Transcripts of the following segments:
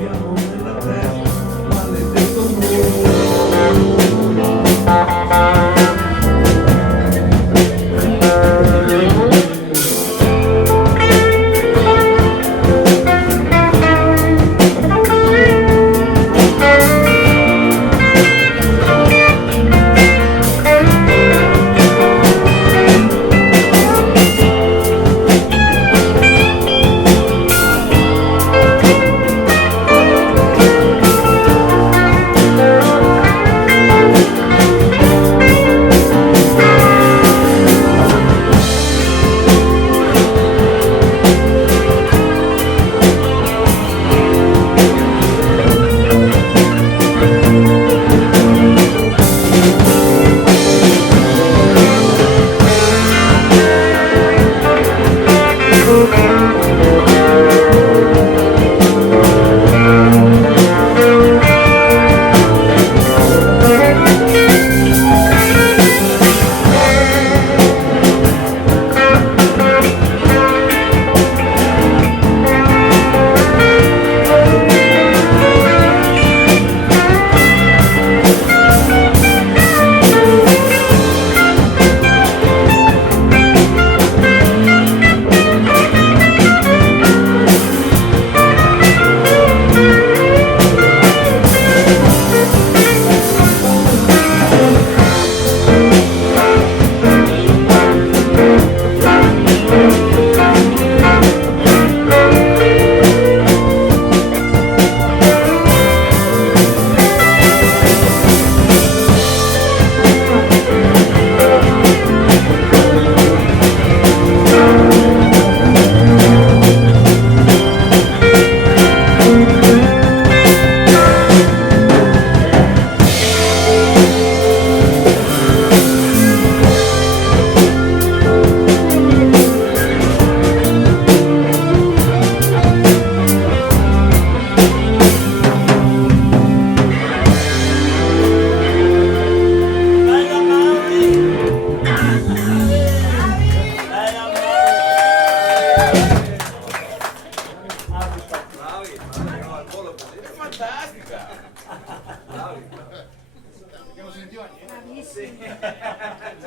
soffiamo nella testa, maledetto mondo.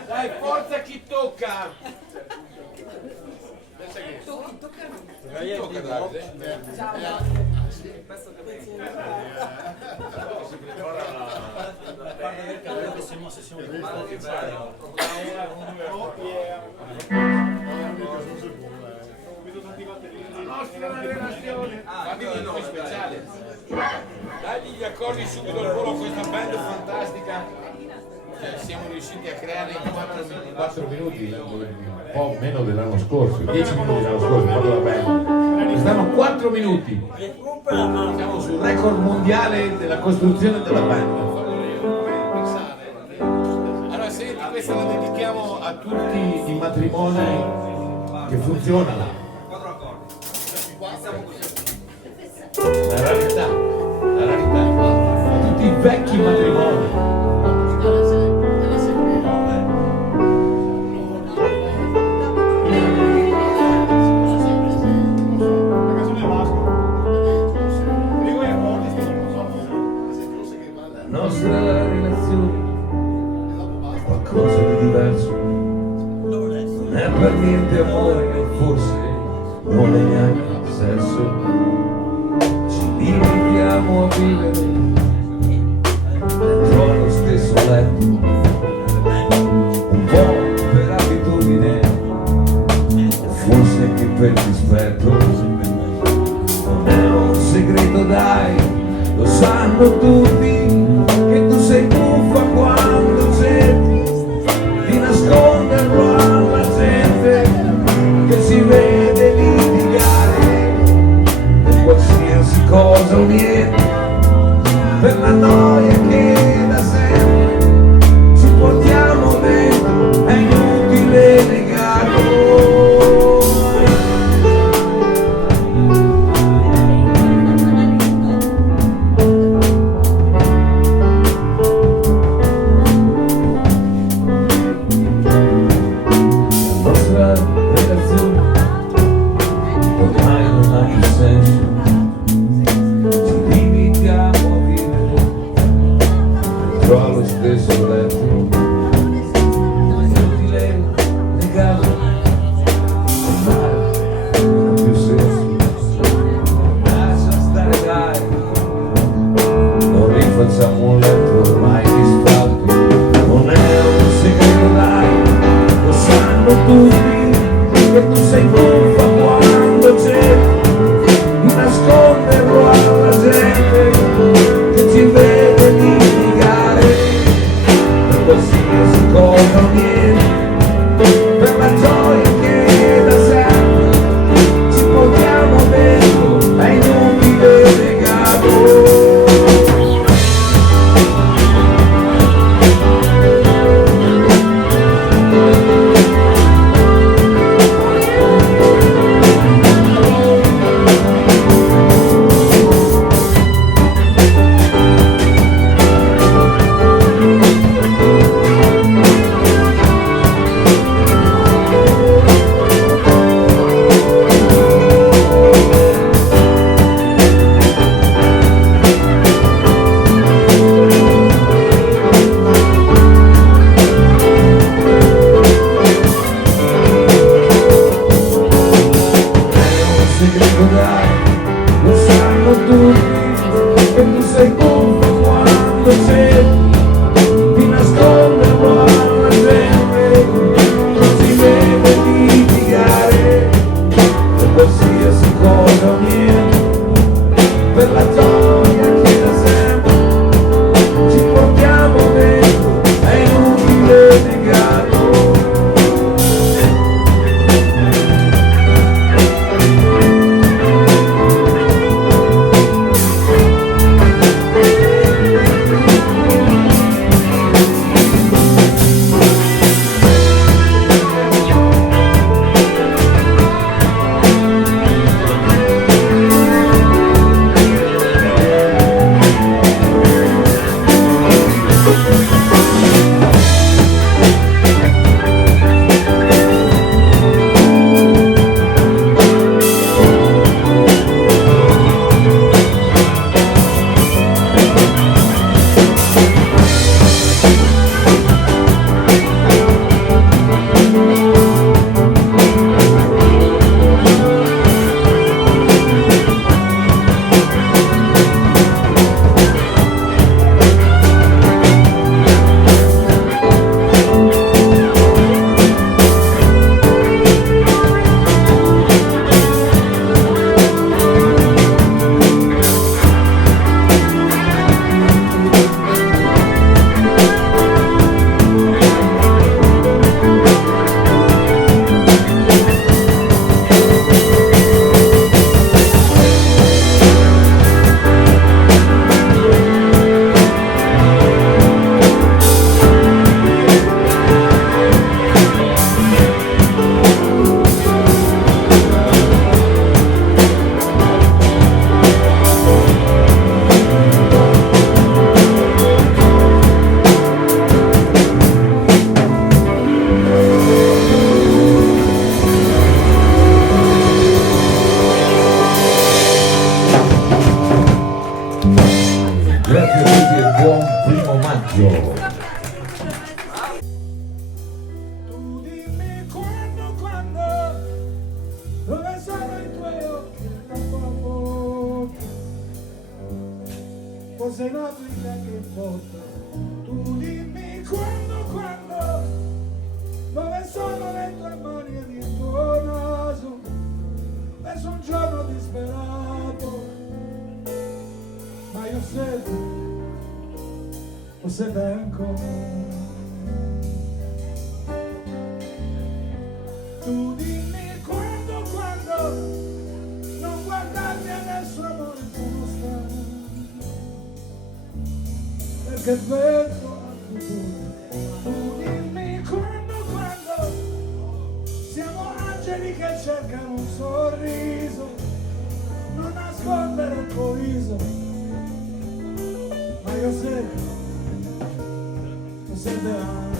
Dai, forza chi tocca! Chi tocca, Davide? La nostra relazione. Fammi il nome speciale. Dagli gli accordi subito al volo a questa band fantastica. Siamo riusciti a creare in 4 minuti, un po' meno dell'anno scorso, 10 minuti dell'anno scorso, quando la band. Stanno 4 minuti. Siamo sul record mondiale della costruzione della band. Allora senti, questa la dedichiamo a tutti i matrimoni che funzionano. La rarità, a tutti i vecchi matrimoni. La nostra relazione è qualcosa di diverso, non è per niente amore, forse non è neanche sesso. Ci limitiamo a vivere dentro allo stesso letto, un po' per abitudine, forse anche per dispetto. Non è un segreto, dai, lo sanno tutti, che tu sei buffa quando cerchi di nasconderlo alla gente che si vede litigare per qualsiasi cosa o niente, per la noia che da sempre ci portiamo dentro, è inutile negarlo. Relazione ormai non ha più senso, ci che tu sei buffo quando c'è, ti nascondono alla gente, non si deve litigare per qualsiasi cosa o niente, per la gioia che da sempre ci portiamo dentro, è inutile negarlo. Grazie a tutti e buon primo maggio. Tu dimmi quando, dove sono i tuoi occhi e la tua bocca, forse in Africa che importa. Tu dimmi quando, dove sono le tue mani ed il tuo naso, verso un giorno disperato, ma io sete ancora. Tu dimmi quando, non guardarmi adesso amore sono stanco, perché penso al futuro. Tu dimmi quando, siamo angeli che cercano un sorriso, non nascondere il tuo viso, ma io sete ancora,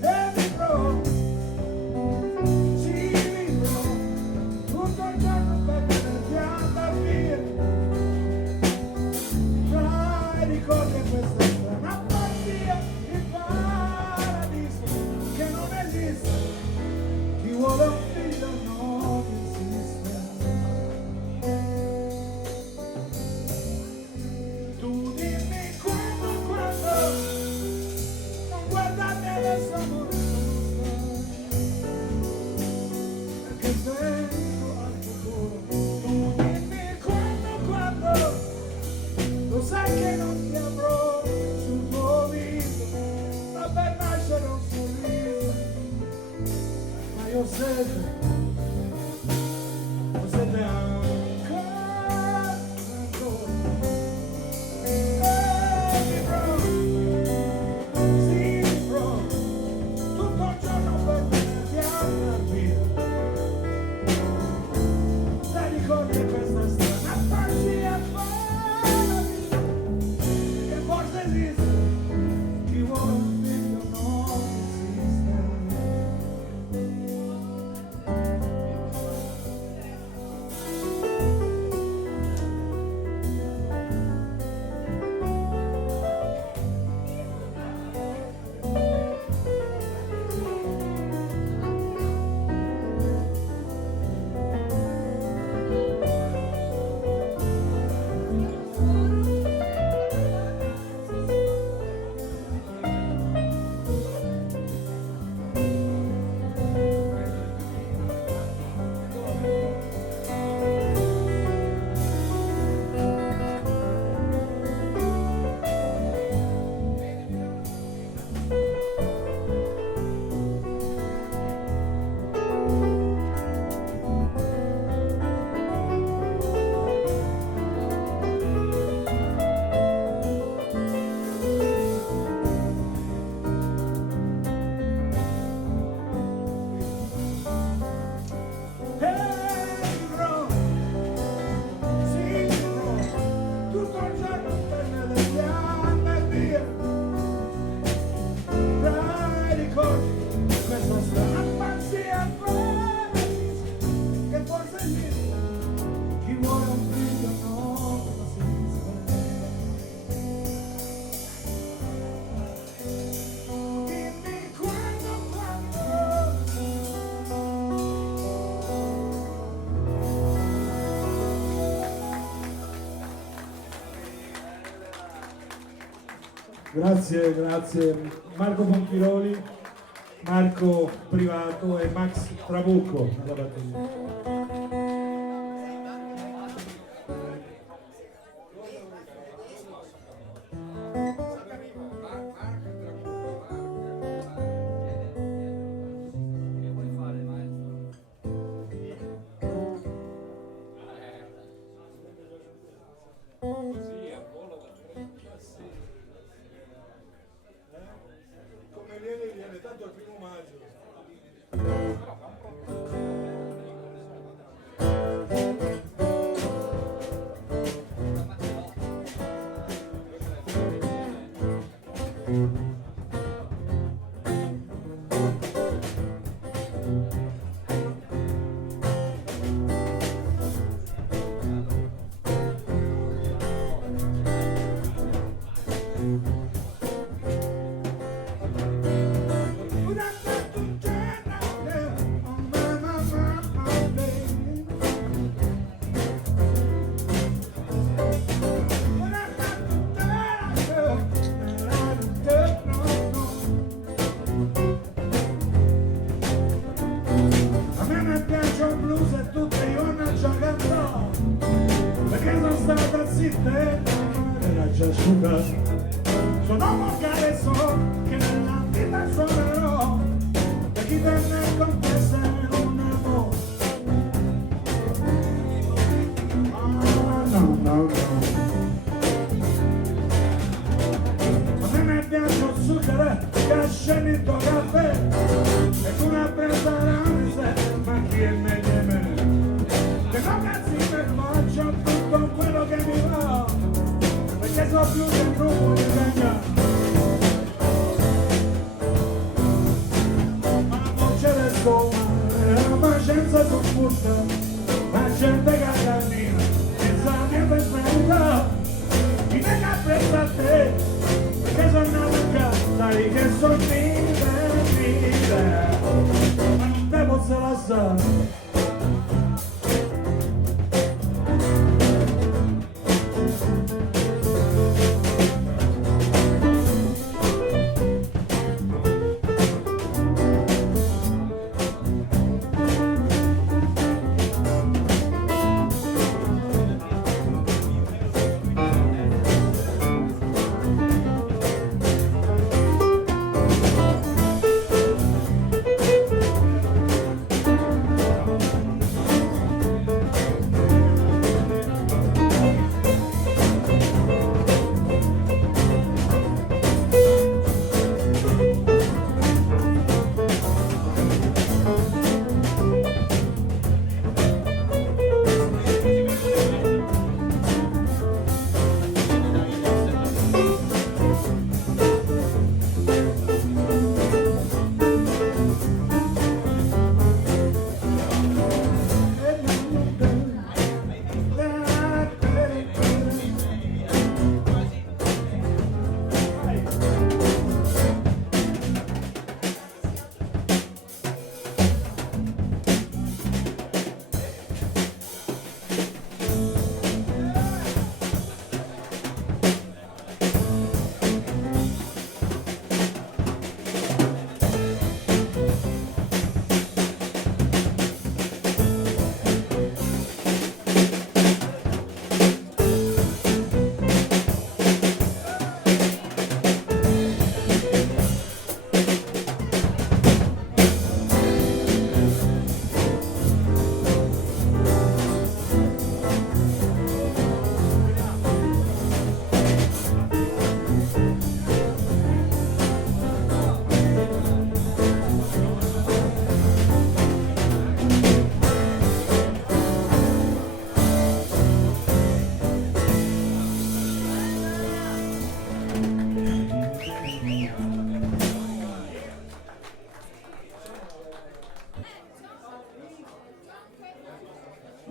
e vivrò, ci vivrò tutto il giorno per tenerti andar via, tra i ricordi e questa strana pazzia, il paradiso che non esiste, chi vuole un figlio non insiste. Tu dimmi Grazie, grazie. Marco Ponchiroli, Marco Privato e Max Trabucco alla batteria. Come viene, tanto il 1° maggio. A me mi piace il blues e tutte io non ci canto, perché sono stata zitta e era già asciuga. Sono volgare so che nella vita suonerò, per chi tenne con questa un amore. No, no, no. A me mi piace il zucchero che scende il tuo caffè, e tu una presa ma chi è meglio di me? Che non cazzi per faccio tutto quello che mi va, perché so più del gruppo di venga. Ma la voce del sole, la pazienza sopporta, la gente che cammina, senza niente esperta, mi nega presa a te, perché sono nato in casa, che sono mille. Devo se la sa.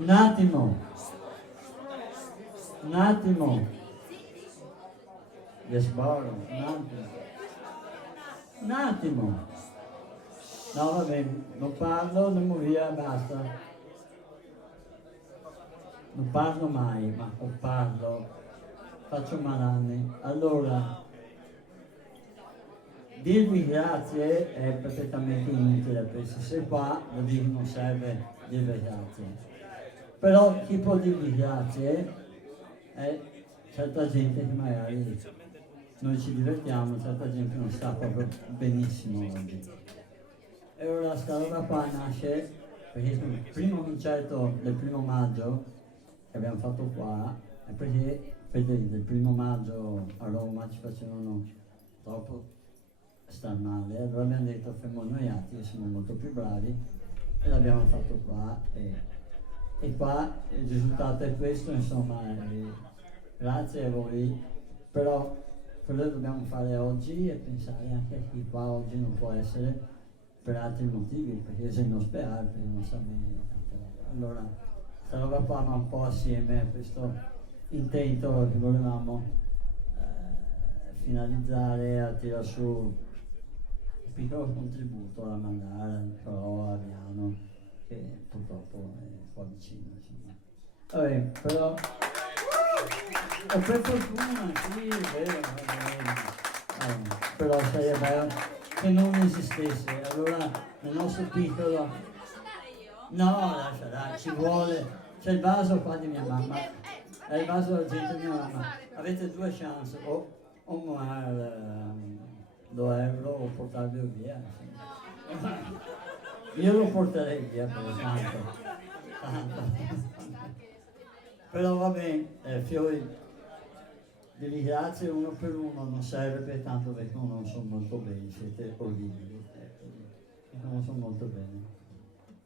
Un attimo. Desboro, un attimo. No, vabbè, non parlo, andiamo via, basta. Non parlo mai, ma non parlo. Faccio malanni. Allora, dirvi grazie è perfettamente inutile, perché se qua vuol dire che non serve dirvi grazie. Però chi può dirvi grazie è certa gente che magari noi ci divertiamo, certa gente non sta proprio benissimo oggi. E ora sta roba qua nasce perché il primo concerto del 1° maggio che abbiamo fatto qua è perché del 1° maggio a Roma ci facevano troppo star male, allora abbiamo detto fermo noi altri che siamo molto più bravi e l'abbiamo fatto qua e qua il risultato è questo, insomma, grazie a voi, però quello che dobbiamo fare oggi è pensare anche a chi qua oggi non può essere per altri motivi, perché se non sperare, perché non sa bene tante robe. Allora, questa roba qua va un po' assieme a questo intento che volevamo finalizzare a tirare su un piccolo contributo alla Mandara, però a Viano, che purtroppo è qua vicino. Insomma. Vabbè, però per fortuna, sì, è vero, però sarebbe che non esistesse, allora nel nostro piccolo... No, lascia dai, ci vuole, c'è il vaso qua di mia mamma, è il vaso d'argento di mia mamma, avete due chance, o muore 2 euro o portarlo via, io lo porterei via per tanto. Però va bene, fiori, vi grazie uno per uno, non serve per tanto perché non sono molto bene, siete orribili, non sono molto bene.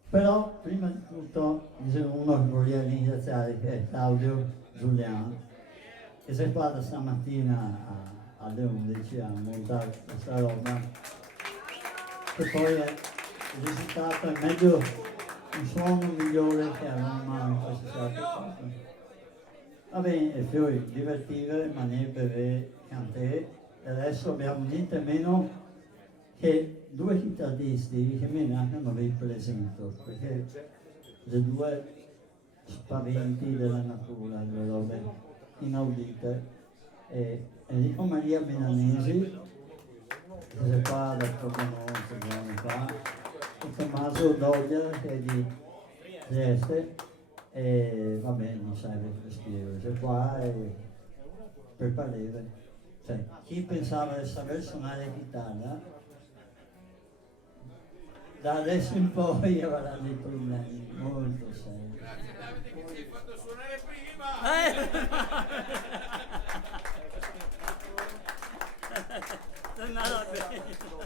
Però prima di tutto uno che vorrei ringraziare che è Claudio Giuliano, che si è qua da stamattina alle 11 a montare questa roba, che poi il risultato è meglio, un suono migliore che a Roma in qualsiasi altra cosa. Va bene, fiori, divertire, maniere, bere, cantare, e adesso abbiamo niente meno che 2 chitarristi che me neanche non vi presento, perché le 2 spaventi della natura, le robe inaudite, e Enrico Maria Milanesi, che è qua da poco molto giorni fa, e Tommaso Doglia, che è di Trieste. E va bene, non serve per spiegare, c'è qua per parere, cioè chi pensava di saper suonare chitarra da adesso in poi avrà dei problemi molto seri. Grazie Davide che ci hai fatto suonare prima! Non andava bene.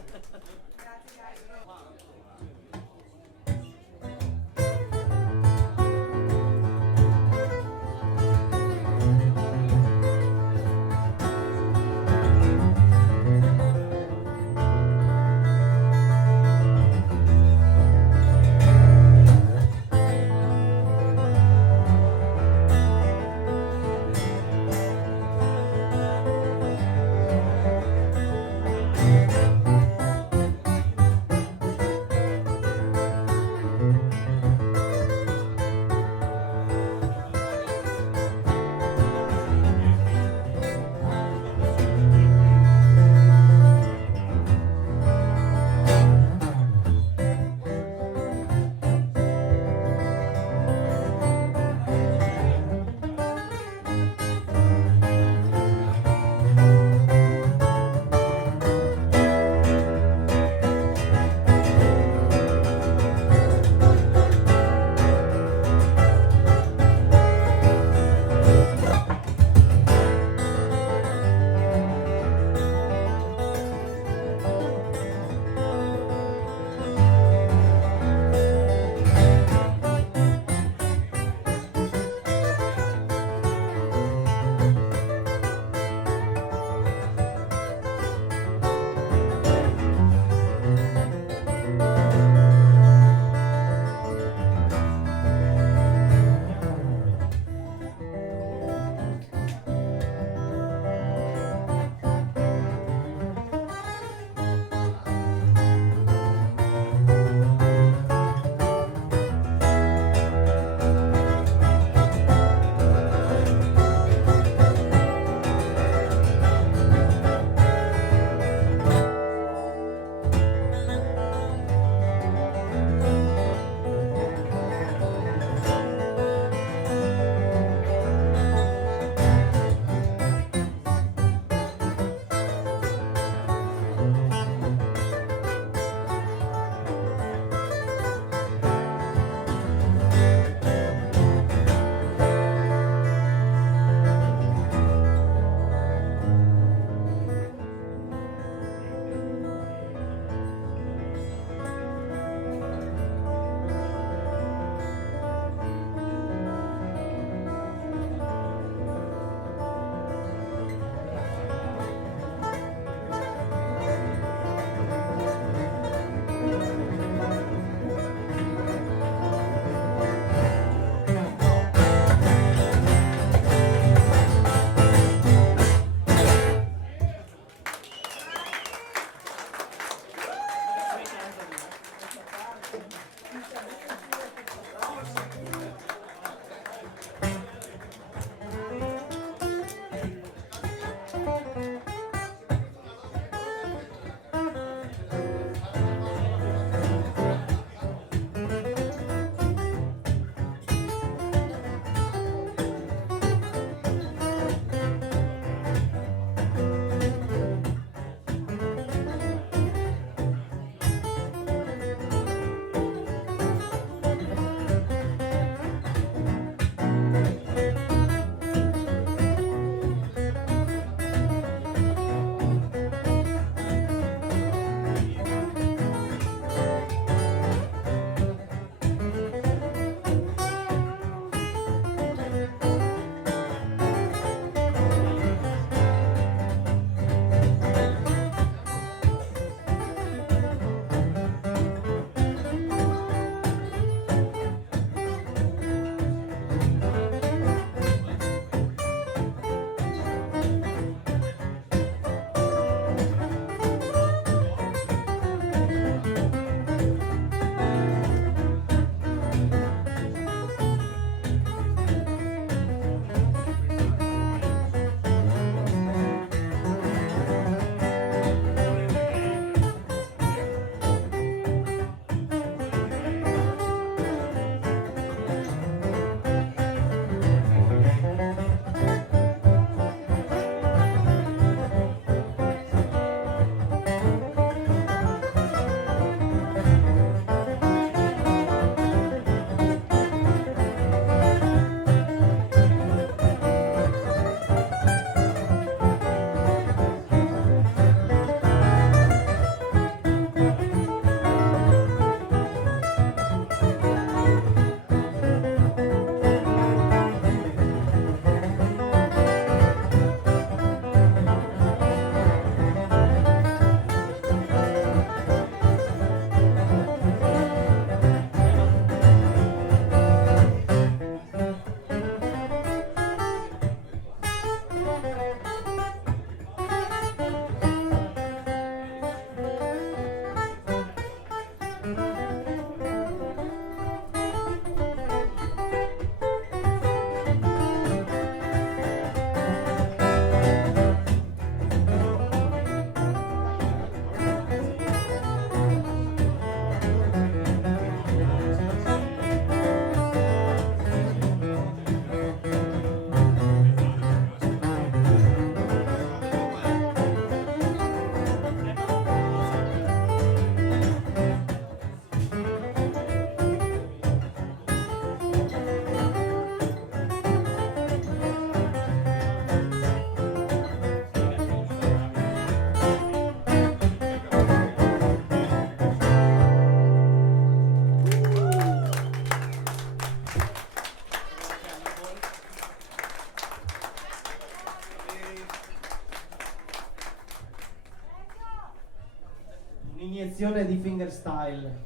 sezione di fingerstyle.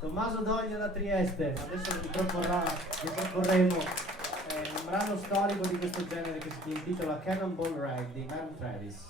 Tommaso Doglio da Trieste, adesso vi proporremo un brano storico di questo genere che si intitola Cannonball Rag di Mary Travis.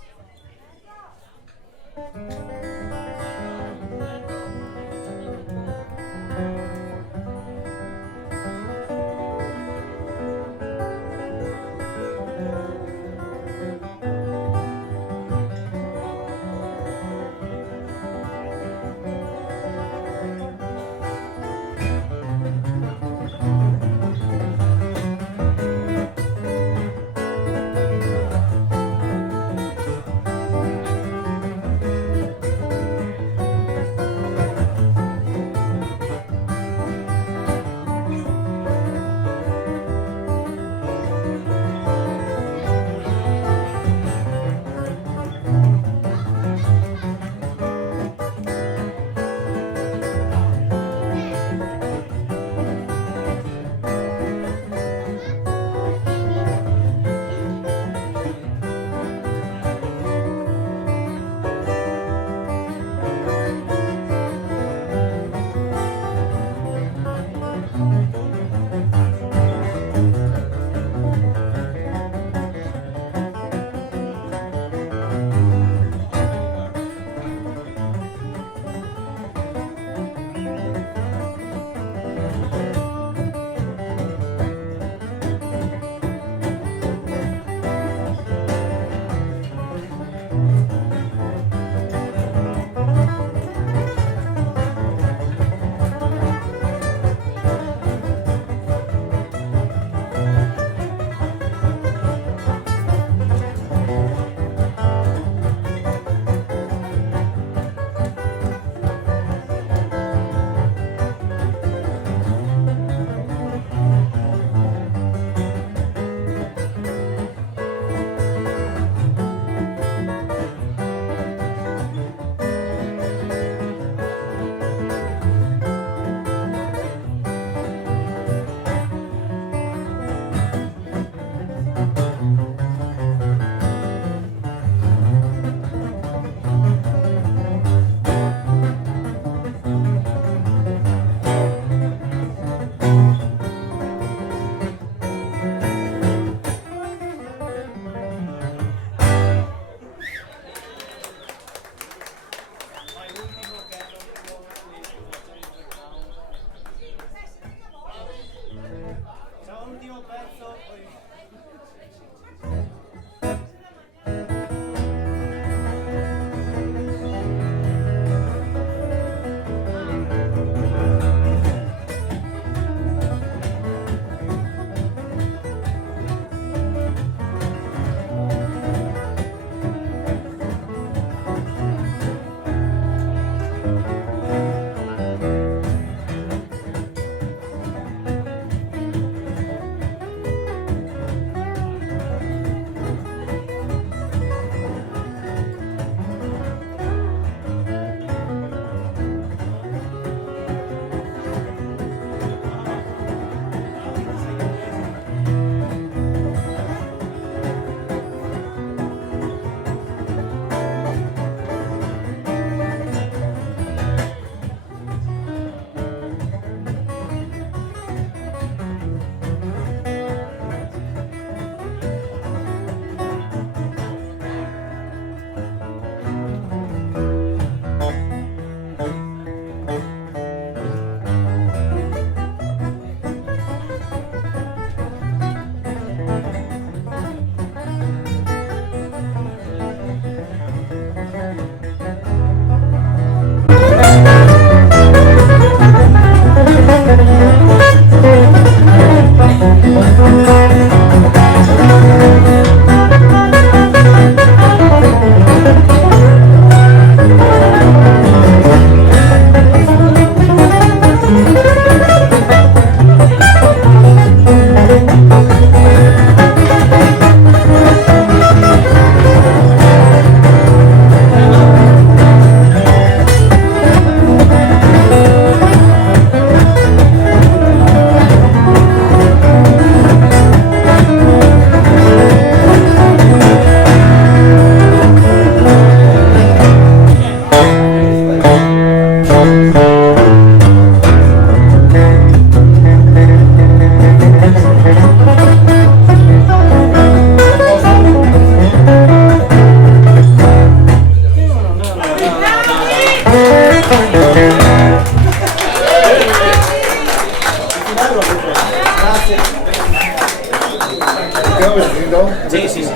Sì, sì, sì.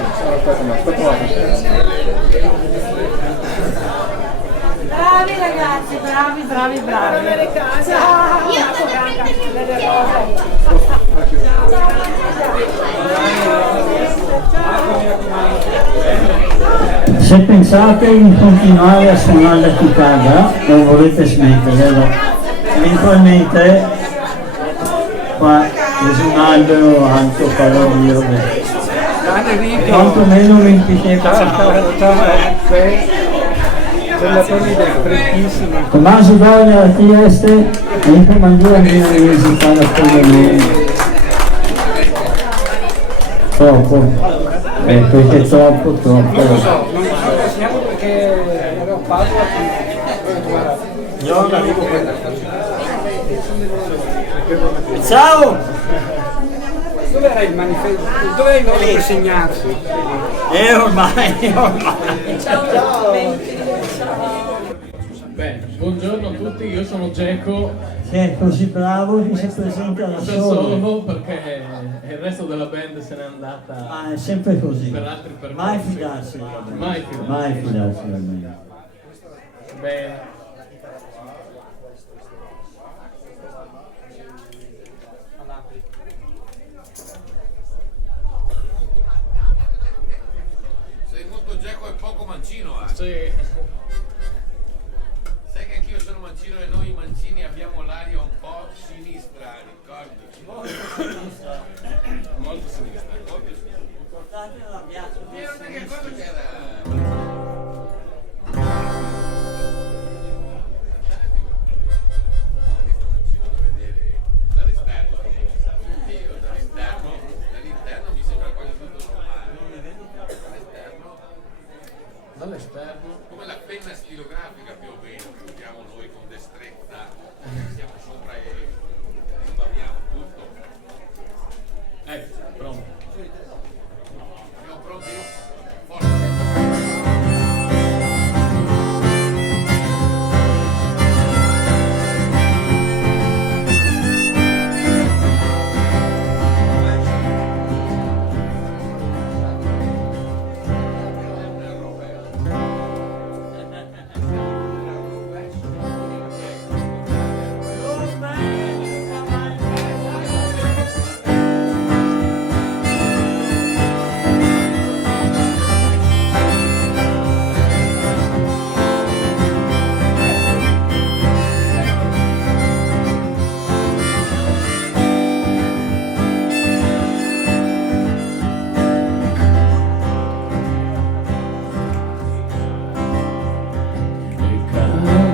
Bravi ragazzi, bravi. Ciao. Se pensate di continuare a suonare la chitarra, non volete smettere, eventualmente qua preso un albero alto paradio, quantomeno 25 Tommaso Doria a Trieste e in comandia milanese fa l'appuntamento. Troppo. Perché è troppo. Non lo so, siamo perché ero a Padova. Io non arrivo quella. Ciao! Dove era il manifesto? Dove è il modo per segnarsi? Ormai. Beh, buongiorno a tutti, io sono Geco. Se è così bravo che si presenta da solo. Perché il resto della band se n'è andata. Ah, è sempre così. Per altri percorsi. Mai fidarsi della band. Mai fidarsi della band. Bene. Sei molto Geco e poco mancino, eh? Sì. Sai che anch'io sono mancino e noi mancini abbiamo l'aria un po' sinistra, ricordi? Molto sinistra. Molto sinistra. Importante non abbiate Che cosa che era? Dall'interno mi sembra quasi tutto normale. Dall'esterno. Come la penna stilografica più o meno che usiamo noi con destrezza, siamo sopra e sbagliamo tutto. Ecco, pronto. Siamo pronti? Forza!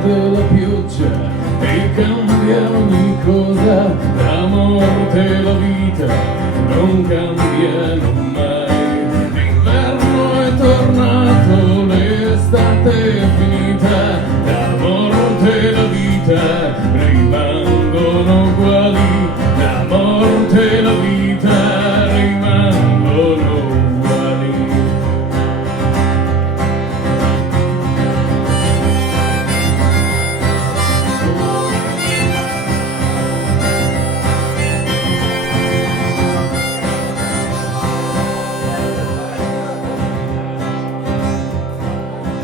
La pioggia e cambia ogni cosa, la morte e la vita non cambiano mai. L'inverno è tornato, l'estate è finita, la morte e la vita rimangono uguali, la morte e la vita rimangono uguali.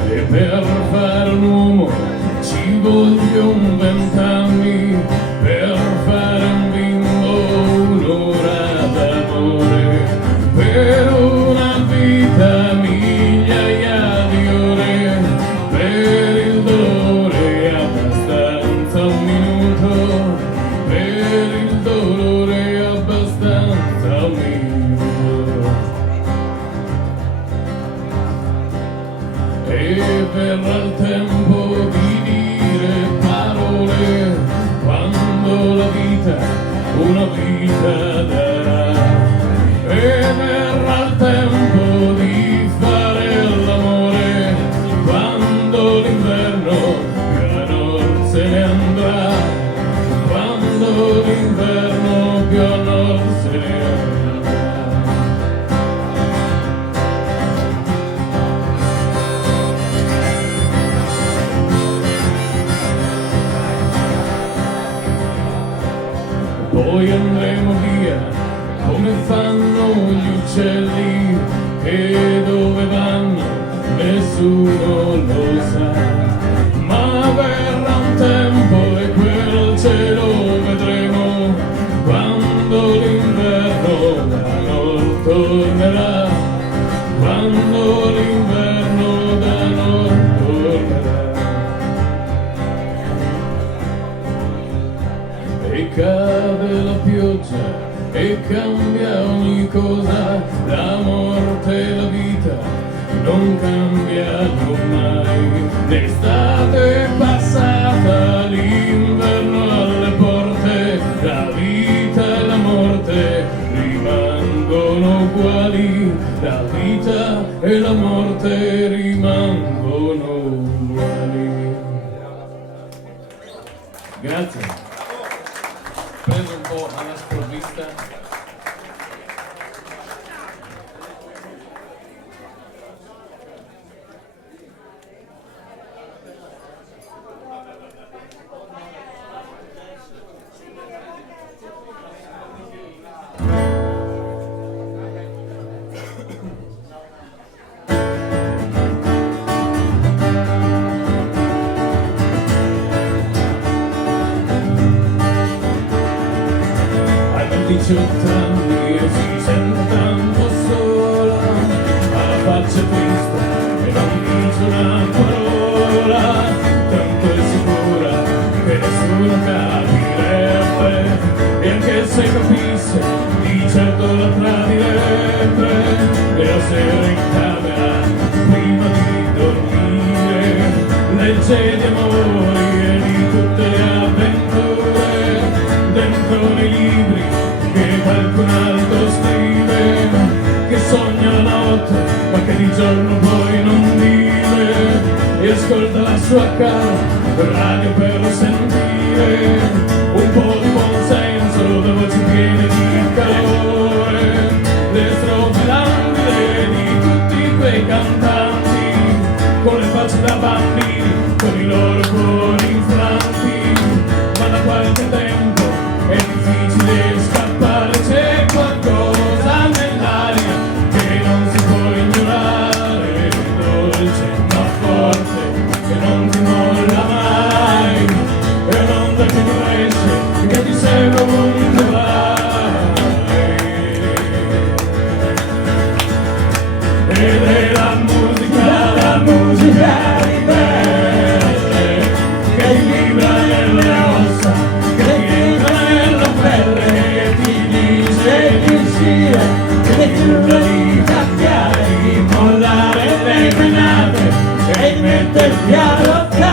E per fare un uomo ci vogliono 20 anni, per fare un bimbo un'ora d'amore, per una vita migliaia di ore, per il dolore abbastanza un minuto, per il dolore abbastanza un minuto. E verrà il tempo di dire parole quando la vita una vita darà, e verrà il tempo di fare l'amore quando l'inverno più a nord se ne andrà, quando l'inverno più a nord se ne andrà. Poi andremo via come fanno gli uccelli uccelli che dove vanno nessuno lo sa, ma verrà un tempo e quel cielo vedremo quando l'inverno da nord tornerà, quando l'inverno da nord tornerà. E cade la pioggia e cambia ogni cosa, la morte e la vita non cambiano mai. L'estate è passata, l'inverno alle porte, la vita e la morte rimangono uguali, la vita e la morte rimangono uguali. Grazie. Preso un po' alla sprovvista. Hai 18 anni e si sente tanto sola, ha la faccia triste e non dice una parola, tanto è sicura che nessuno capirebbe, e anche se capisse di certo la tradirebbe. E la sera in camera prima di dormire legge di amori e di tutte le avventure dentro nei libri che qualcun altro scrive, che sogna la notte ma che di giorno poi non vive, e ascolta la sua cara radio per sentire un po' di buon senso da voci piene di calore, le strofe languide di tutti quei cantanti con le facce da bambini, con i loro cuori infranti, ma da qualche tempo è difficile scappare, c'è qualcosa nell'aria che non si può ignorare, dolce ma forte, che non ti molla mai, è un'onda che cresce, che ti segue ovunque vai. Ed è la musica ribelle, che ti vibra nelle ossa, che ti entra nella pelle, che ti dice di uscire, che ti urla di cambiare, di mollare le menate e di metterti a lottare.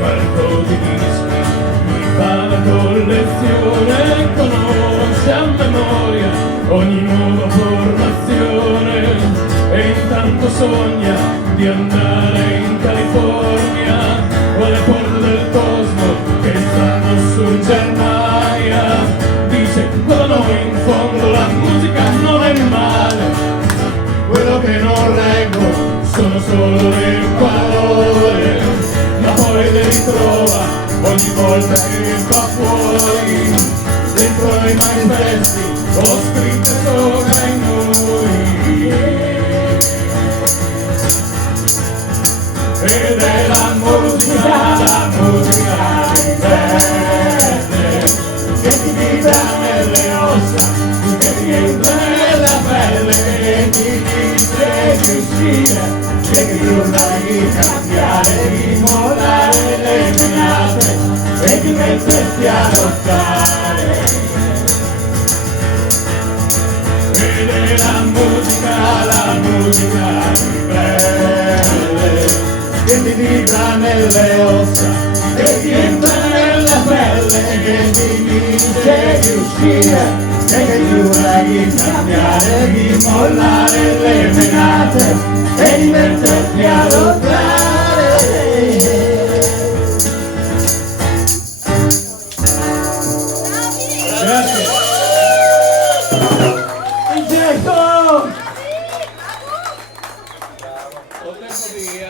Marco di dischi mi fa la collezione, conosce a memoria ogni nuova formazione, e intanto sogna di andare in California o alle porte del cosmo che stanno su in Germania. Dice quello noi in fondo la musica non è male, quello che non reggo sono solo le parole, ma poi le ritrova ogni volta che va fuori, dentro i manifesti ho scritto sopra i muri. Ed è la musica ribelle, che ti vibra nelle ossa, che ti entra nella pelle, che ti dice di uscire, che ti urla di cambiare, di mollare le menate e di metterti a lottare. Ed è la musica ribelle, che ti vibra nelle ossa, che ti entra nella pelle, che ti dice di uscire, e che ti urla di cambiare, di mollare le menate e di metterti a lottare. Grazie. Ho tempo di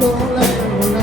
Don't let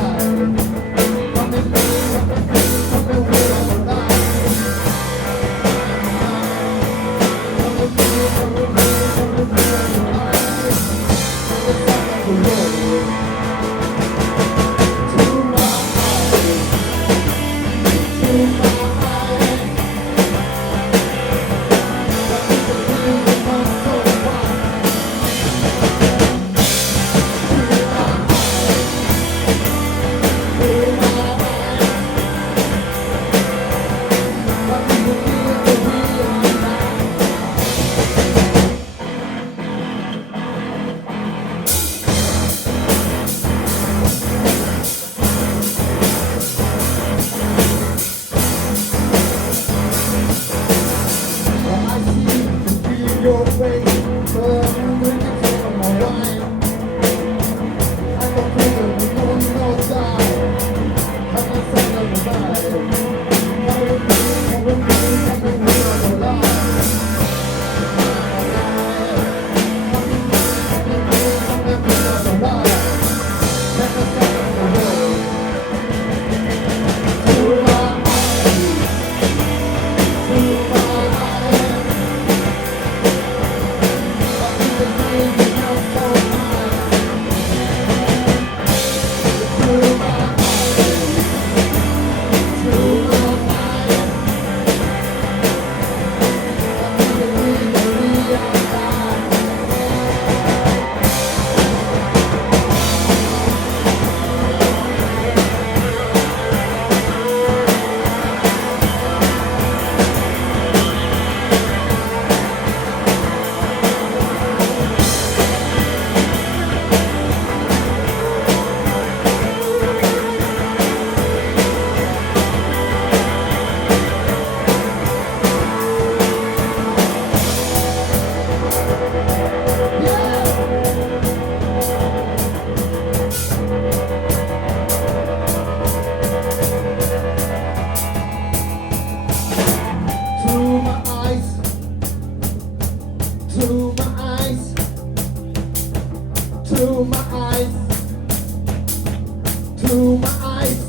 through my eyes.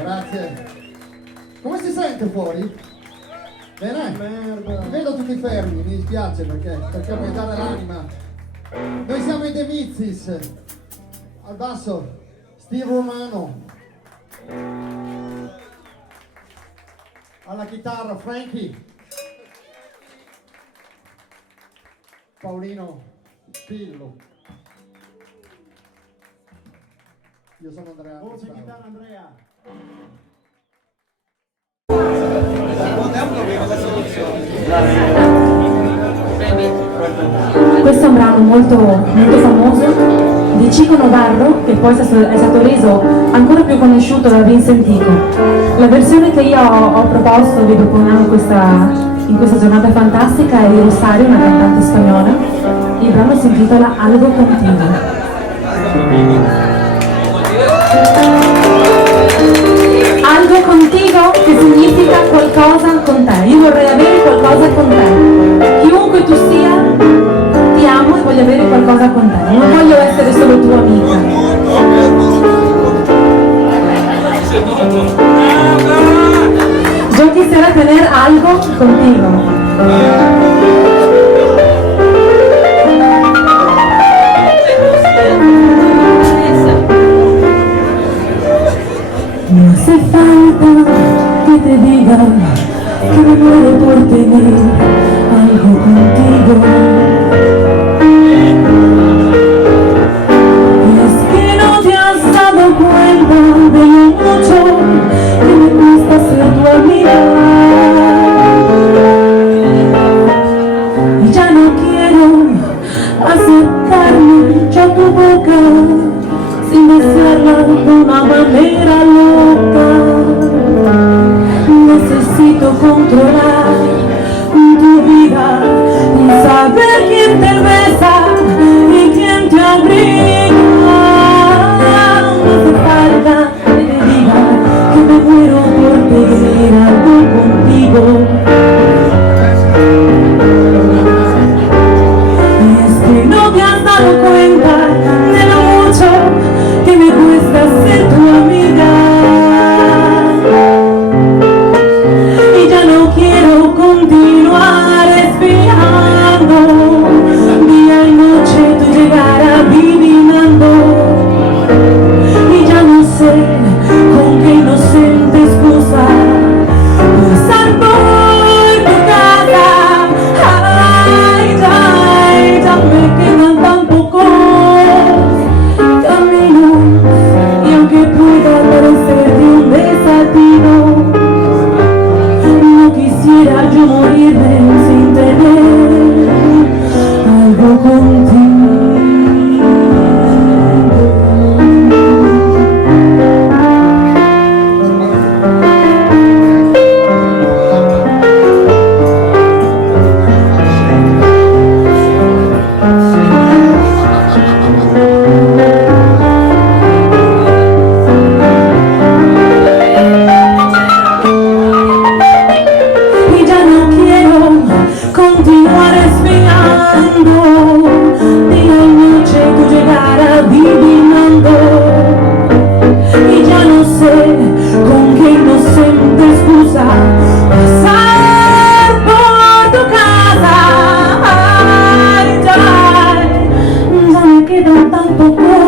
Grazie. Come si sente fuori? Bene? Merda. Ti vedo tutti fermi, mi dispiace perché cerchiamo di dare l'anima. Noi siamo i The Mizzis. Al basso, Steve Romano. Alla chitarra, Frankie. Paolino Pillo. Io sono Andrea. Voce chitarra Andrea. Questo è un brano molto famoso di Chico Novarro, che poi è stato reso ancora più conosciuto da Vincent Tico. La versione che io ho proposto, vi proponiamo in questa giornata fantastica, è di Rosario, una cantante spagnola. Il brano si intitola Algo Contigo. Algo contigo, che significa qualcosa con te. Io vorrei avere qualcosa con te. Chiunque tu sia, ti amo e voglio avere qualcosa con te. Non voglio essere solo tua amica. Yo quisiera tener algo contigo. No hace falta que te diga que me muero por tener algo contigo. Y es que no te has dado cuenta de lo mucho que me cuesta ser tu amiga. Y ya no quiero acercarme yo a tu boca sin desearla de una manera loca. Necesito controlar tu vida y saber quién te besa y quién te abriga. No hace falta que te diga que me muero por tener algo contigo. Y es que no te has dado cuenta de lo mucho que me cuesta ser tu amiga. Y ya no quiero continuar espiando día y noche tu llegar adivinando. Y ya no sé con qué inocente excusa pasar por tu casa. Ay, ya me quedan tan pocos caminos, y aunque pueda parecerte un desatino, no quisiera yo morirme sin tener algo contigo. Y ya no quiero continuar espiando día y noche tu llegar adivinando. Y ya no sé con qué inocente excusa pasar por tu casa. Ay, ya me quedan tan pocos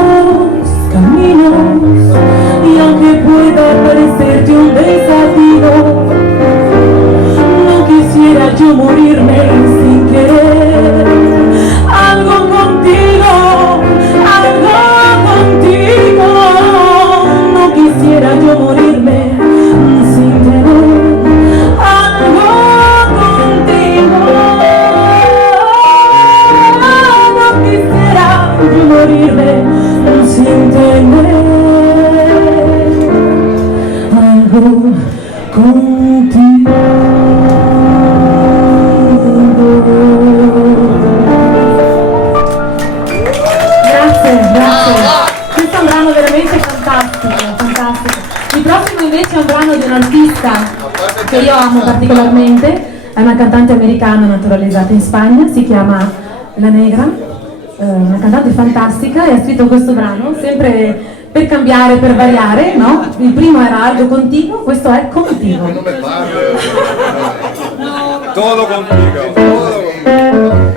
Questo è un brano veramente fantastico, fantastico. Il prossimo invece è un brano di un artista che io amo particolarmente, è una cantante americana naturalizzata in Spagna, si chiama La Negra, una cantante fantastica e ha scritto questo brano, sempre per cambiare, per variare, no? Il primo era Algo Contigo, questo è Contigo. Todo contigo, todo contigo.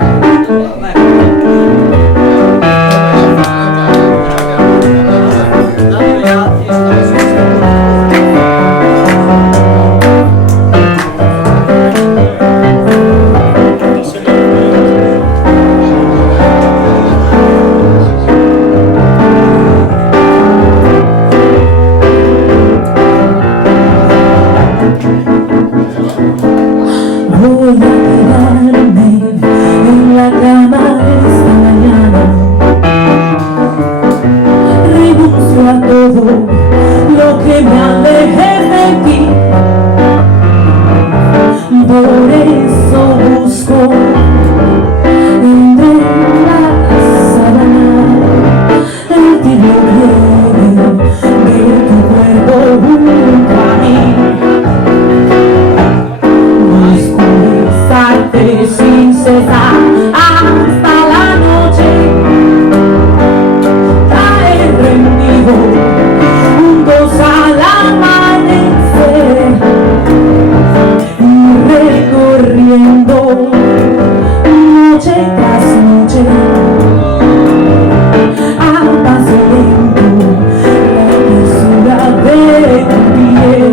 Voy a quedarme en la cama esta mañana. Renuncio a todo lo que me aleje de ti. Por eso busco entre la sábana el tibio pliegue de tu cuerpo junto a mí. Besarte sin cesar hasta la noche, caer rendido juntos al amanecer, recorriendo noche tras noche a paso lento la tersura de tu piel.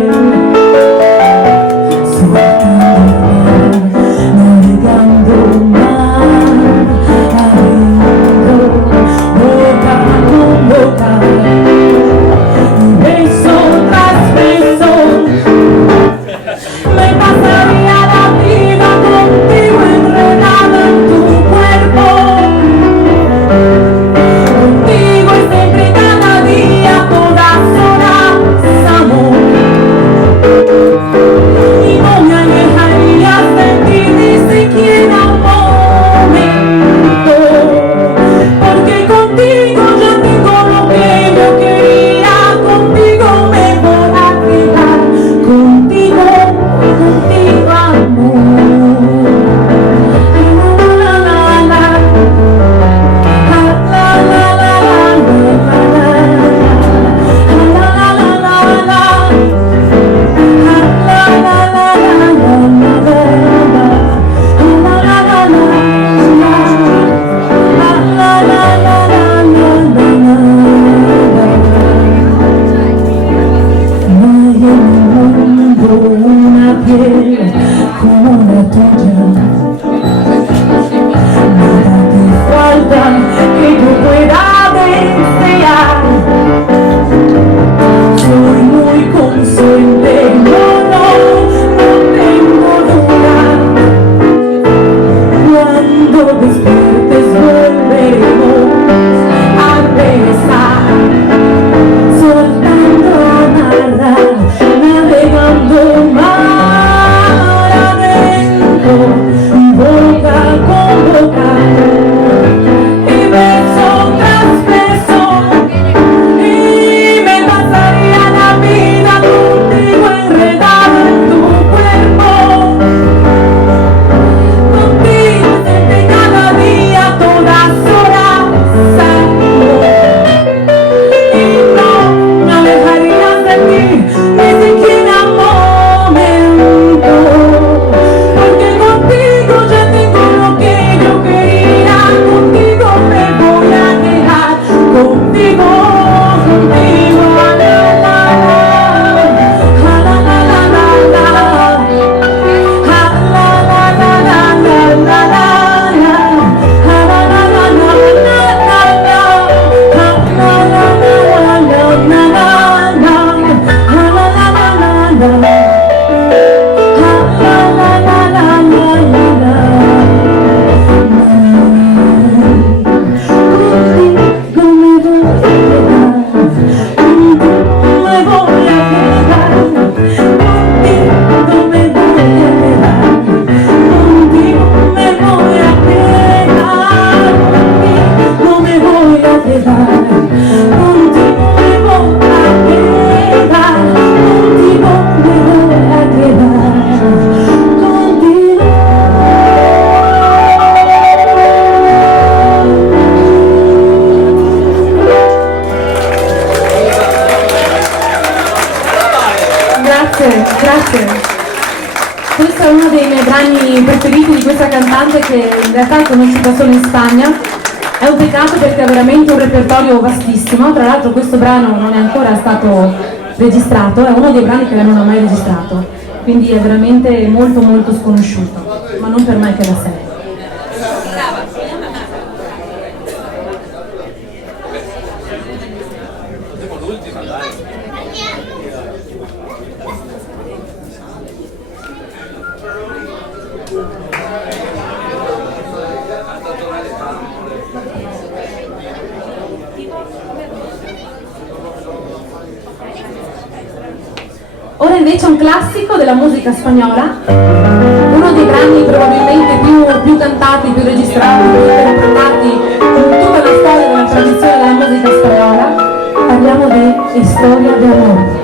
preferiti di questa cantante che in realtà è conosciuta solo in Spagna. È un peccato perché ha veramente un repertorio vastissimo, tra l'altro questo brano non è ancora stato registrato, è uno dei brani che lei non ha mai registrato, quindi è veramente molto molto sconosciuto, ma non per me che la sei. Ora invece un classico della musica spagnola, uno dei brani probabilmente più cantati, più registrati, più interpretati in tutta la storia della tradizione della musica spagnola. Parliamo di Historia de Amor.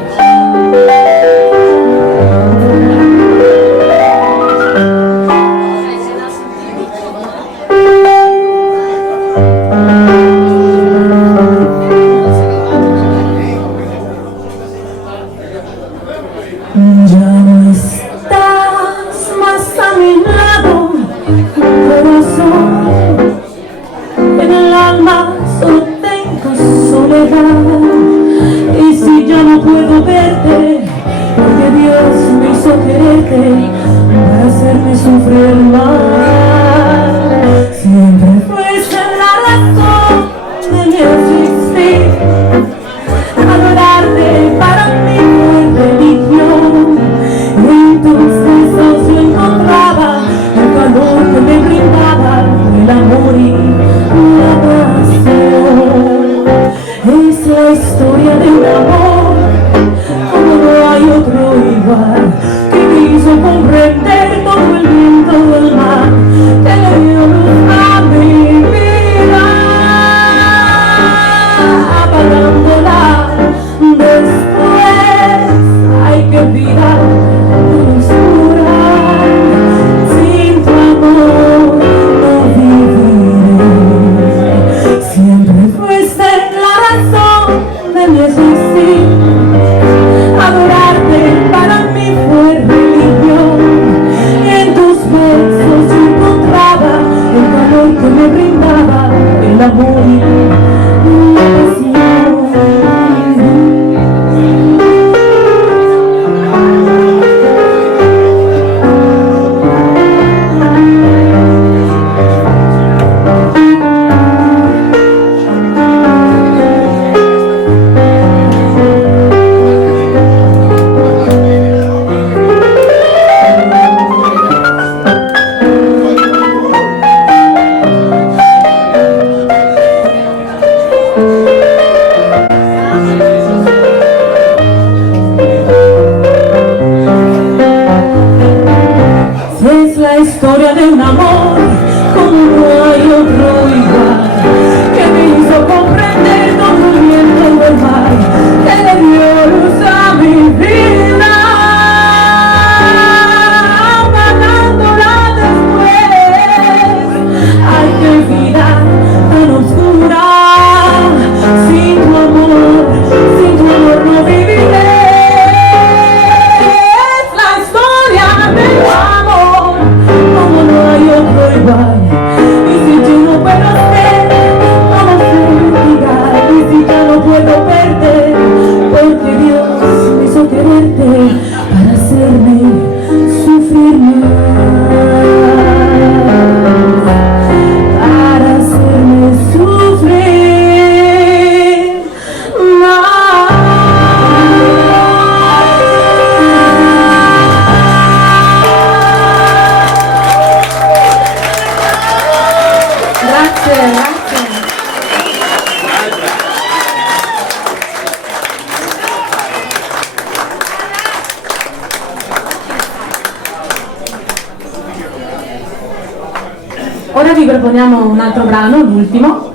Ora vi proponiamo un altro brano, l'ultimo,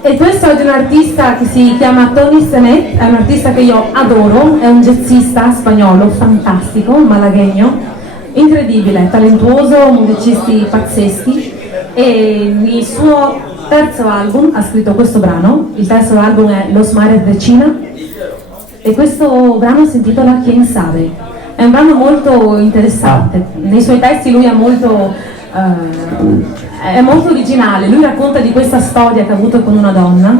e questo è di un artista che si chiama Tony Senet, è un artista che io adoro, è un jazzista spagnolo fantastico, malagueño, incredibile, talentuoso, musicisti pazzeschi, e il suo terzo album ha scritto questo brano, il terzo album è Los Mares de China, e questo brano si intitola Quién Sabe. È un brano molto interessante, nei suoi testi lui è molto originale, lui racconta di questa storia che ha avuto con una donna,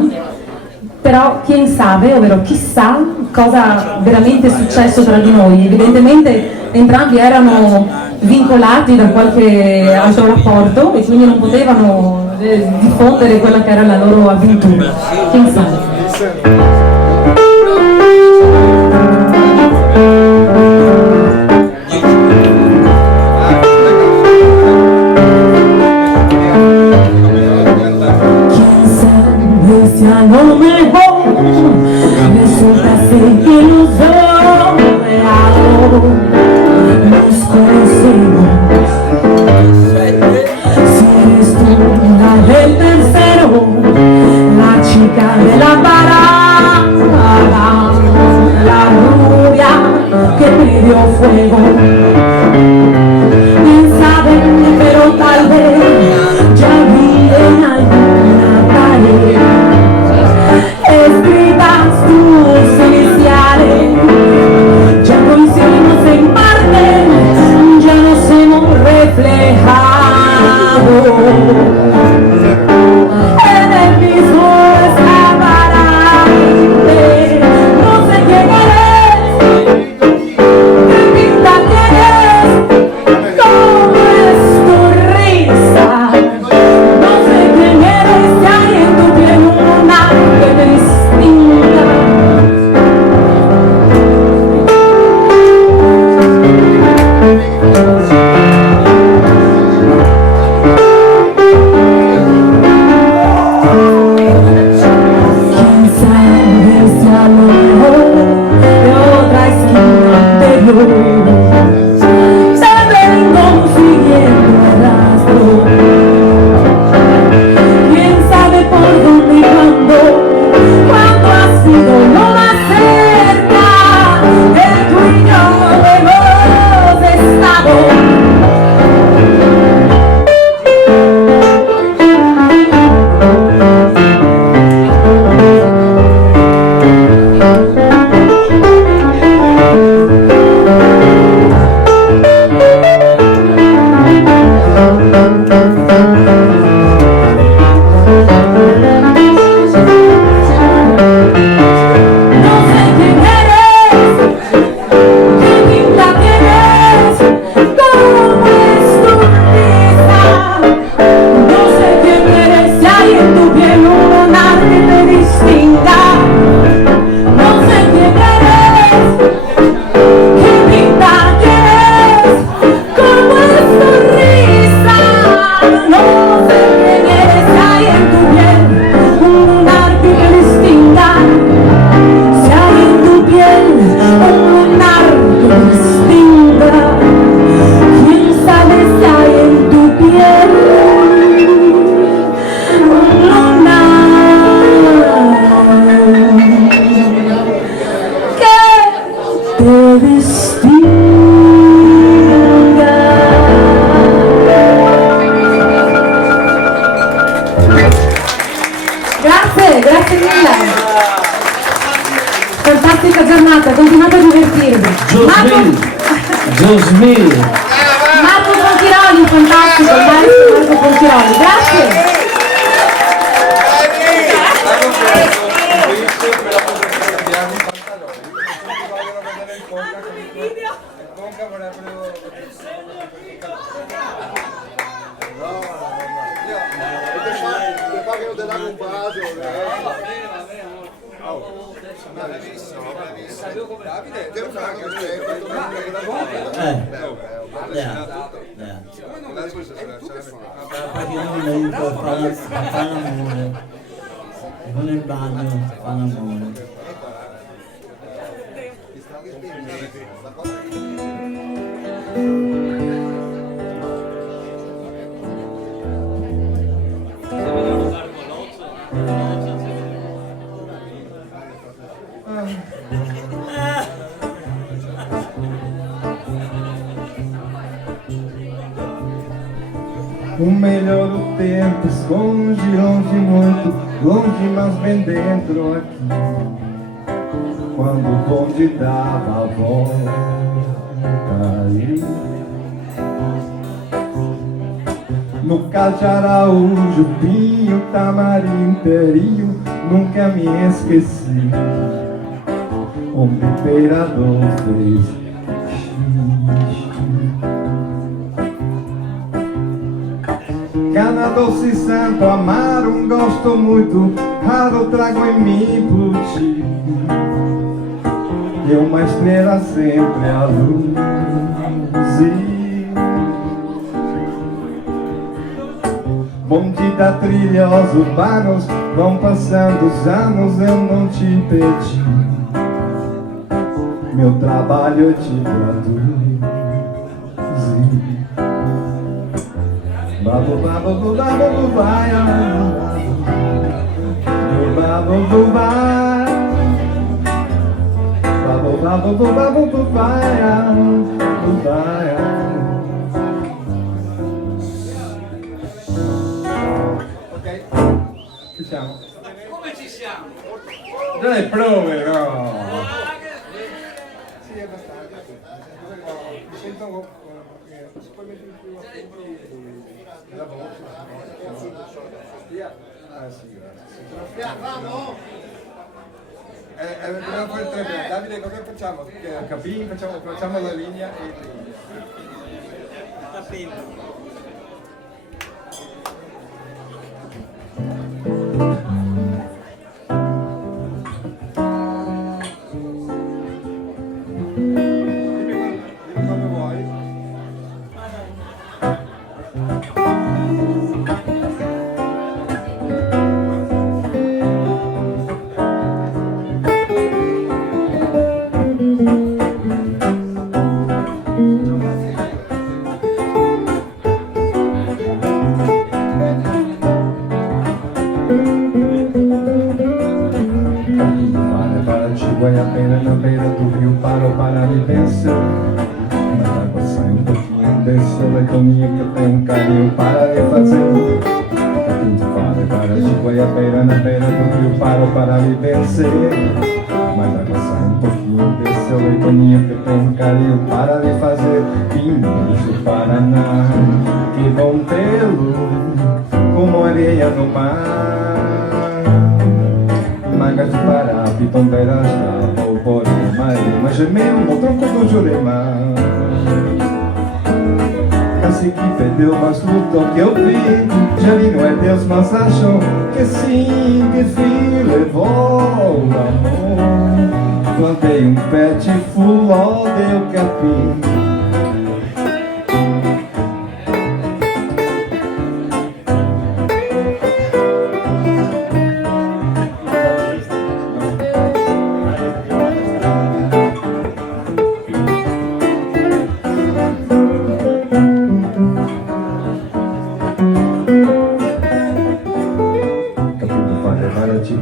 però chi sabe, ovvero chissà cosa veramente è successo tra di noi. Evidentemente entrambi erano vincolati da qualche altro rapporto e quindi non potevano diffondere quella che era la loro avventura, chi sa. A lo mejor resulta ser ilusor real. Nos conocemos. Si eres tú la del tercero, la chica de la parada, la rubia que pidió fuego. Quién sabe, pero tal vez ya vi en alguna pared escritas tus iniciales, ya coincidimos en parte, ya nos hemos reflejado en el mismo escaparate. No sé quién eres, qué pinta tienes, cómo es tu risa. No sé quién eres, si hay en tu piel una que te distinga. Quién sabe si a lo mejor de otra esquina anterior te vengo siguiendo el rastro. Quién sabe por dónde y cuándo ha sido lo más cerca que tú y yo hemos estado. Grazie mille. Fantastica giornata, continuate a divertirvi. Giosmil. Marco Ponchiroli, fantastico, il maestro Marco Ponchiroli, grazie. Fa l'amore, con il bagno fa l'amore. O melhor do tempo esconde longe, muito longe, mas bem dentro aqui. Quando o bonde dava a volta, cair. No Cade Araújo, Pinho, Tamarindo, Terio, nunca me esqueci. Onde o imperador fez xixi. Cana doce santo, amar um gosto muito raro, trago em mim por ti. E uma estrela sempre a luz. Bonde da trilha, os urbanos, vão passando os anos, eu não te pedi. Meu trabalho eu te traduzi. Babu babu babu babu vai, babu babu vai, babu babu babu vai, vai. Ok, ci siamo. Come ci siamo? Delle prove, no? Sì, è abbastanza. Mi sento un po'. Si può mettere più la voce? Ah sì, grazie. Dobbiamo fare tre bene. Davide, cosa facciamo? Cabine, facciamo la linea e... Guaiabeira na beira do rio, paro para me vencer. Mas a água sai um pouquinho desse leitoninho que eu tenho um carinho para lhe fazer. Capim de fada para de Guaiabeira na beira do rio, paro para me vencer. Mas a água sai um pouquinho desse leitoninho que eu tenho um carinho para lhe fazer. Pinhos do Paraná que vão pelo como areia no mar. Mangas de Pará, Pitombeiras, Borborema, mas gemeu no tronco do Jurema. Cacique perdeu, mas lutou que eu vi. Janino é Deus, mas achou que sim, que fim levou o amor. Plantei um pé de fuló, deu capim.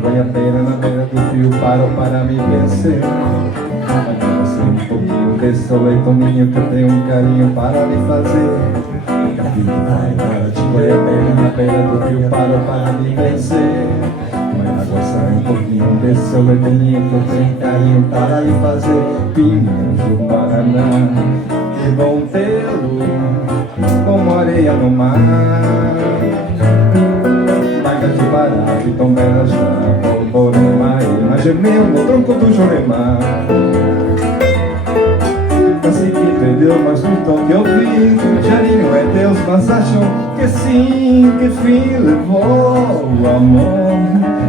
Guaiabeira na beira do rio, paro para me vencer. Agora sei um pouquinho desse leitoninho que eu tenho um carinho para lhe fazer. Capim vai para de Guaiabeira na beira do rio, paro para me vencer. Mas agora sai um pouquinho desse leitoninho que eu tenho um carinho para lhe fazer. Pinhos do Paraná que vão tê-lo como areia no mar. Mangas de Pará, Pitombeiras, Borborema, mas gemeu no tronco do Jurema. Cacique perdeu, mas lutou que eu vi. Janino é Deus, mas achou que sim, que fim levou o amor.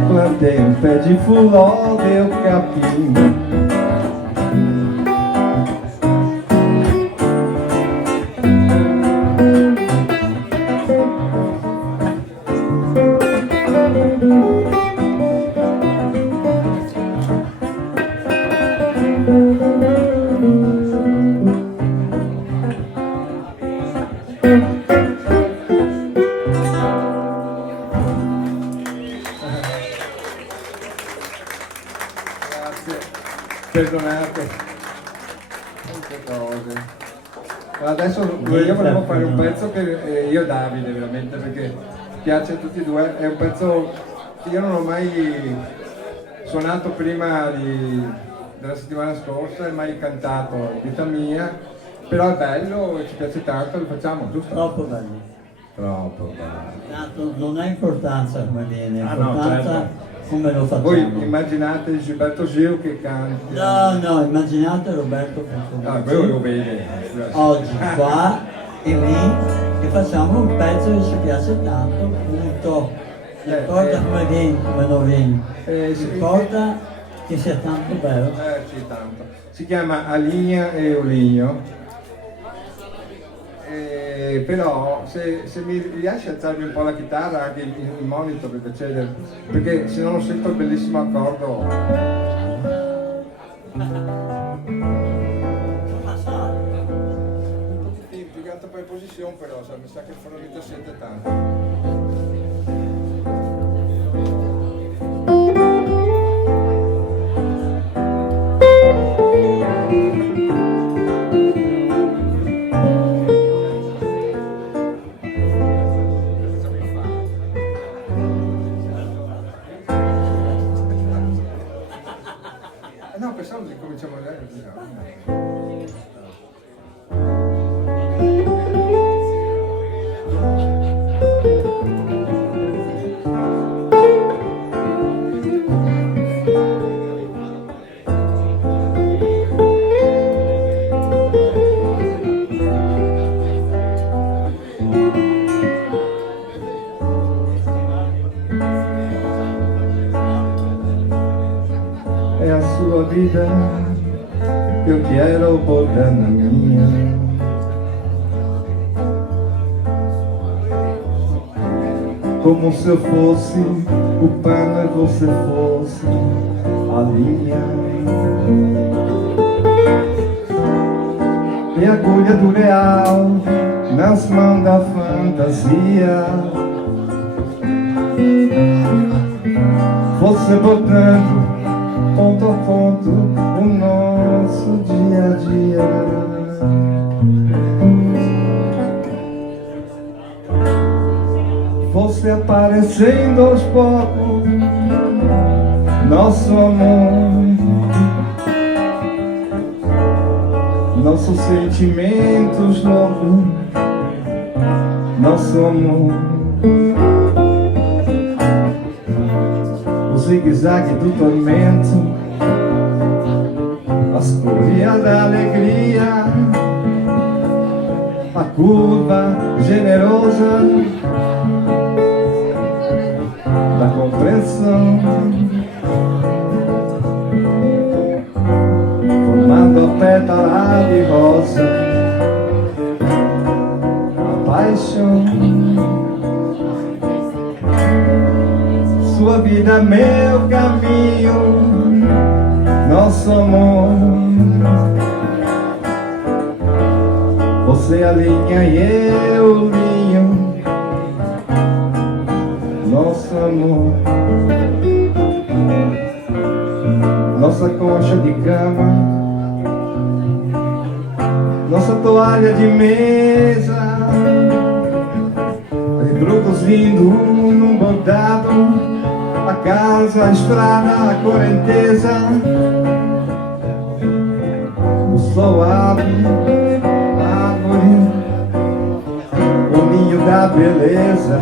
Plantei um pé de fuló, deu capim. Perdonate. Tante cose. Adesso io volevo fare un pezzo che io e Davide veramente, perché piace a tutti e due. È un pezzo che io non ho mai suonato prima della settimana scorsa e mai cantato in vita mia. Però è bello, ci piace tanto, lo facciamo, giusto? Troppo bello. Troppo bello. Tanto non ha importanza come viene, Ah, no, importanza certo. come lo facciamo. Voi immaginate Gilberto Gil che canta. No, immaginate Roberto Ah, Petrucci voi lo vede. oggi qua e lì che facciamo un pezzo che ci piace tanto, punto. Non importa come viene, come non viene, importa che sia tanto bello. Sì, tanto. Si chiama Aligna e Oligno. Però se mi riesci a alzarmi un po' la chitarra, anche il monitor per piacere, perché se non sento il bellissimo accordo. Più che altro per posizione, però mi sa che il fonomito sente tanto. No, pensavo che cominciamo a É a sua vida que eu quero botar na minha. Como se eu fosse o pano e você fosse a linha. E a agulha do real nas mãos da fantasia. Você botando ponto a ponto o nosso dia a dia. Você aparecendo aos poucos, nosso amor, nossos sentimentos loucos, nosso amor. O zigue-zague do tormento, as cores da alegria, a curva generosa da compreensão, formando a pétala de rosa, a paixão. Sua vida, meu caminho, nosso amor. Você alinha e eu linho, nosso amor. Nossa concha de cama, nossa toalha de mesa, reproduzindo num bordado, a casa, a estrada, a correnteza. O sol abre a árvore, o ninho da beleza.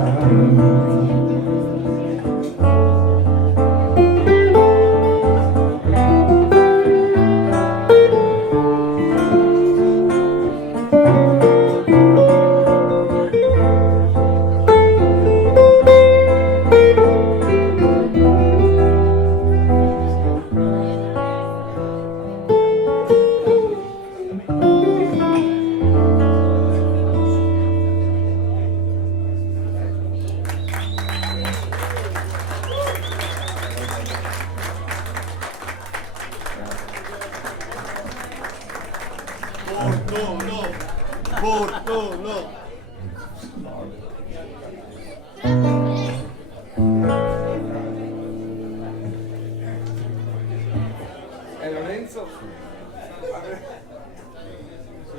Lorenzo?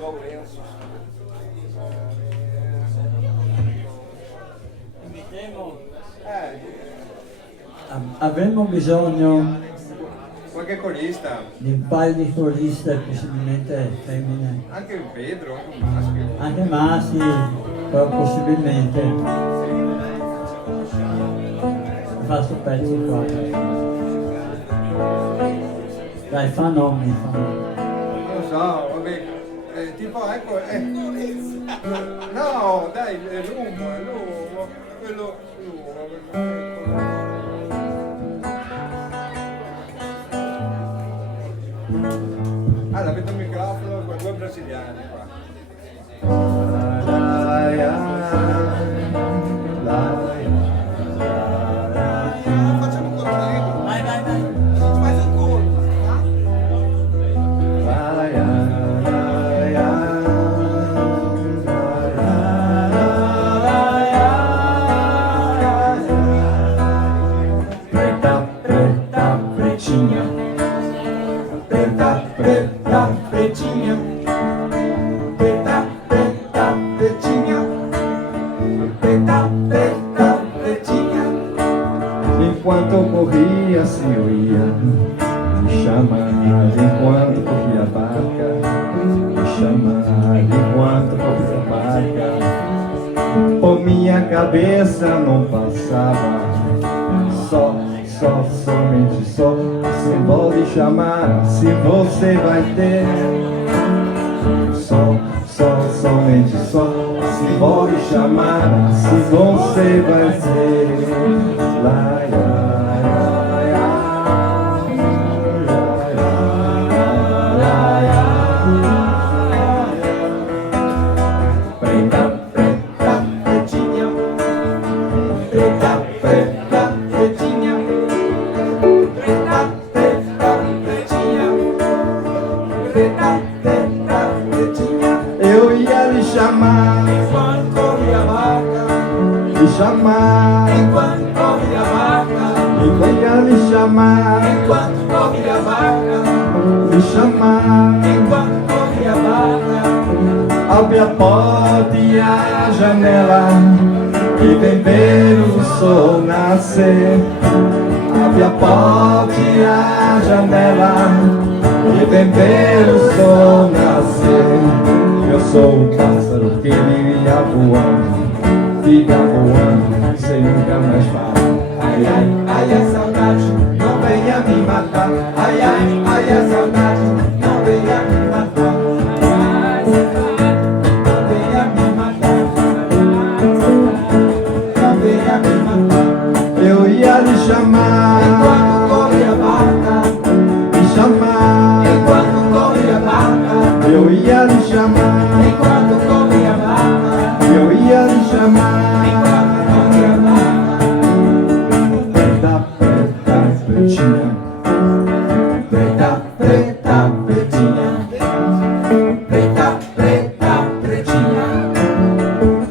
Lorenzo. Avremmo bisogno qualche corista, di un paio di coriste, possibilmente femmine. anche un Pedro, anche un maschio. Anche maschi, però possibilmente. Faccio pezzi qua. Dai, fa nomi, fa nomi. Non lo so, vabbè, tipo ecco, no, dai, è l'uomo, quello. Ah, l'avete il microfono con due brasiliani qua. Facciamo un contrario. Vai, vai, vai. Faz un coro. Preta, preta, pretinha. Preta, preta, pretinha. Preta, preta, pretinha. Preta, preta, pretinha. Enquanto eu corria, se eu ia me chamar. Enquanto corria a barca, me chamar. Enquanto corria a barca, por minha cabeça não passava. Somente só. Se pode chamar, se você vai ter. Somente só. Se pode chamar, se você vai ter. Lá, Preta, preta, pretinha. Preta, preta, pretinha. Preta, preta, pretinha. Preta, preta, pretinha. eu ia lhe chamar, Enquanto corria a barca, lhe chamar, enquanto corria a barca, eu ia lhe chamar, enquanto corria a barca, lhe chamar. enquanto corria a barca. Abre a porta e a janela e vem ver o sol nascer. Abre a porta e a janela e vem ver o sol nascer. Eu sou um pássaro que vivia voando, fica voando sem nunca mais parar. Ai, ai, ai, a saudade não venha me matar. Ai, ai, ai, a saudade não venha me matar. Eu ia lhe chamar, Enquanto corria a barca, lhe chamar, enquanto corria a barca, eu ia lhe chamar, enquanto corria a barca, eu ia lhe chamar. enquanto corria a barca. Preta, preta, pretinha. Preta, preta, pretinha. Preta, preta, pretinha.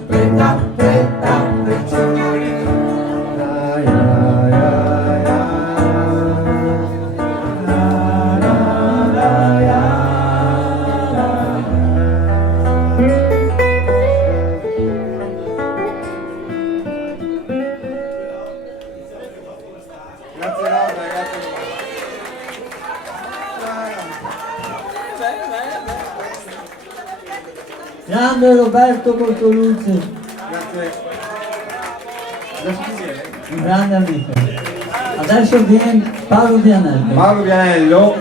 Preta, preta, pretinha. Ai, ai, ai, ai, ai, Grazie Rosa, grazie. Grande Roberto Bortoluzzi, Grazie. Adesso chi viene? un grande amico. Adesso viene Paolo Vianello. Paolo Vianello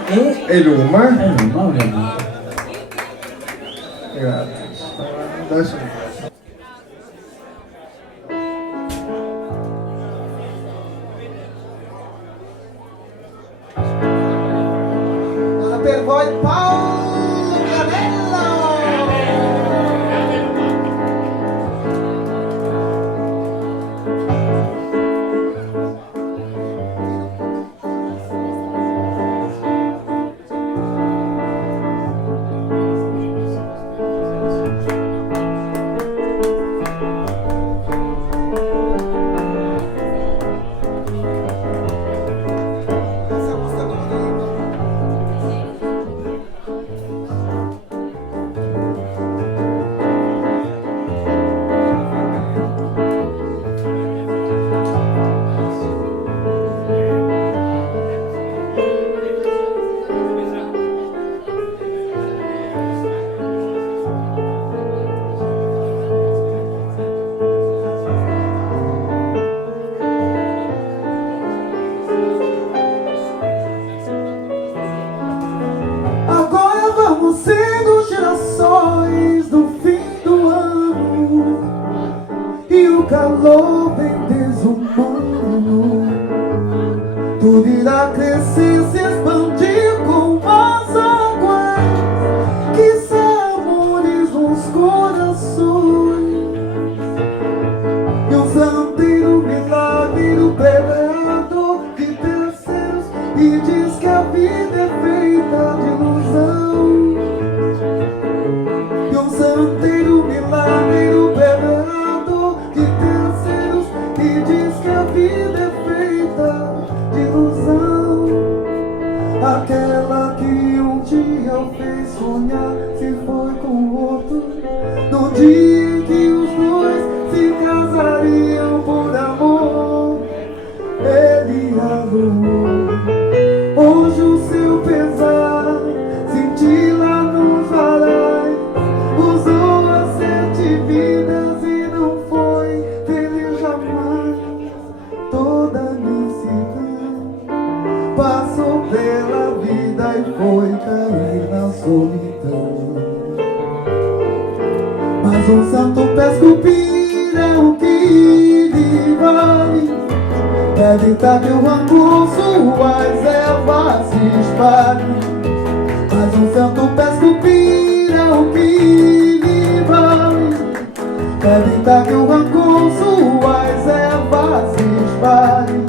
e Luma. E lui, ovviamente. Grazie. Adesso Per voi Paolo Vianello! nascendo gerações do fim do ano, e o calor vem desumano. Tudo irá crescer, se expandir com as águas que harmonizam os corações. E um santeiro milagre pregado de terceiros, e diz que a vida é feita de ilusão. E um santeiro milagre pregado de terceiros, e diz que a vida é feita de ilusão. Aquela que um dia o fez sonhar se foi com outro, no dia em que os dois se casariam por amor. Ele aluou hoje o seu pesar, senti lá nos varais, usou as 7 vidas e não foi feliz jamais. Toda a imensidão passou pela vida e foi cair na solidão. Mas um santo pra esculpir é o que lhe vale. É evitar que o rancor suas ervas se espalhe. Mas um santo pra esculpir é o que lhe vale. É evitar que o rancor suas ervas se espalhe.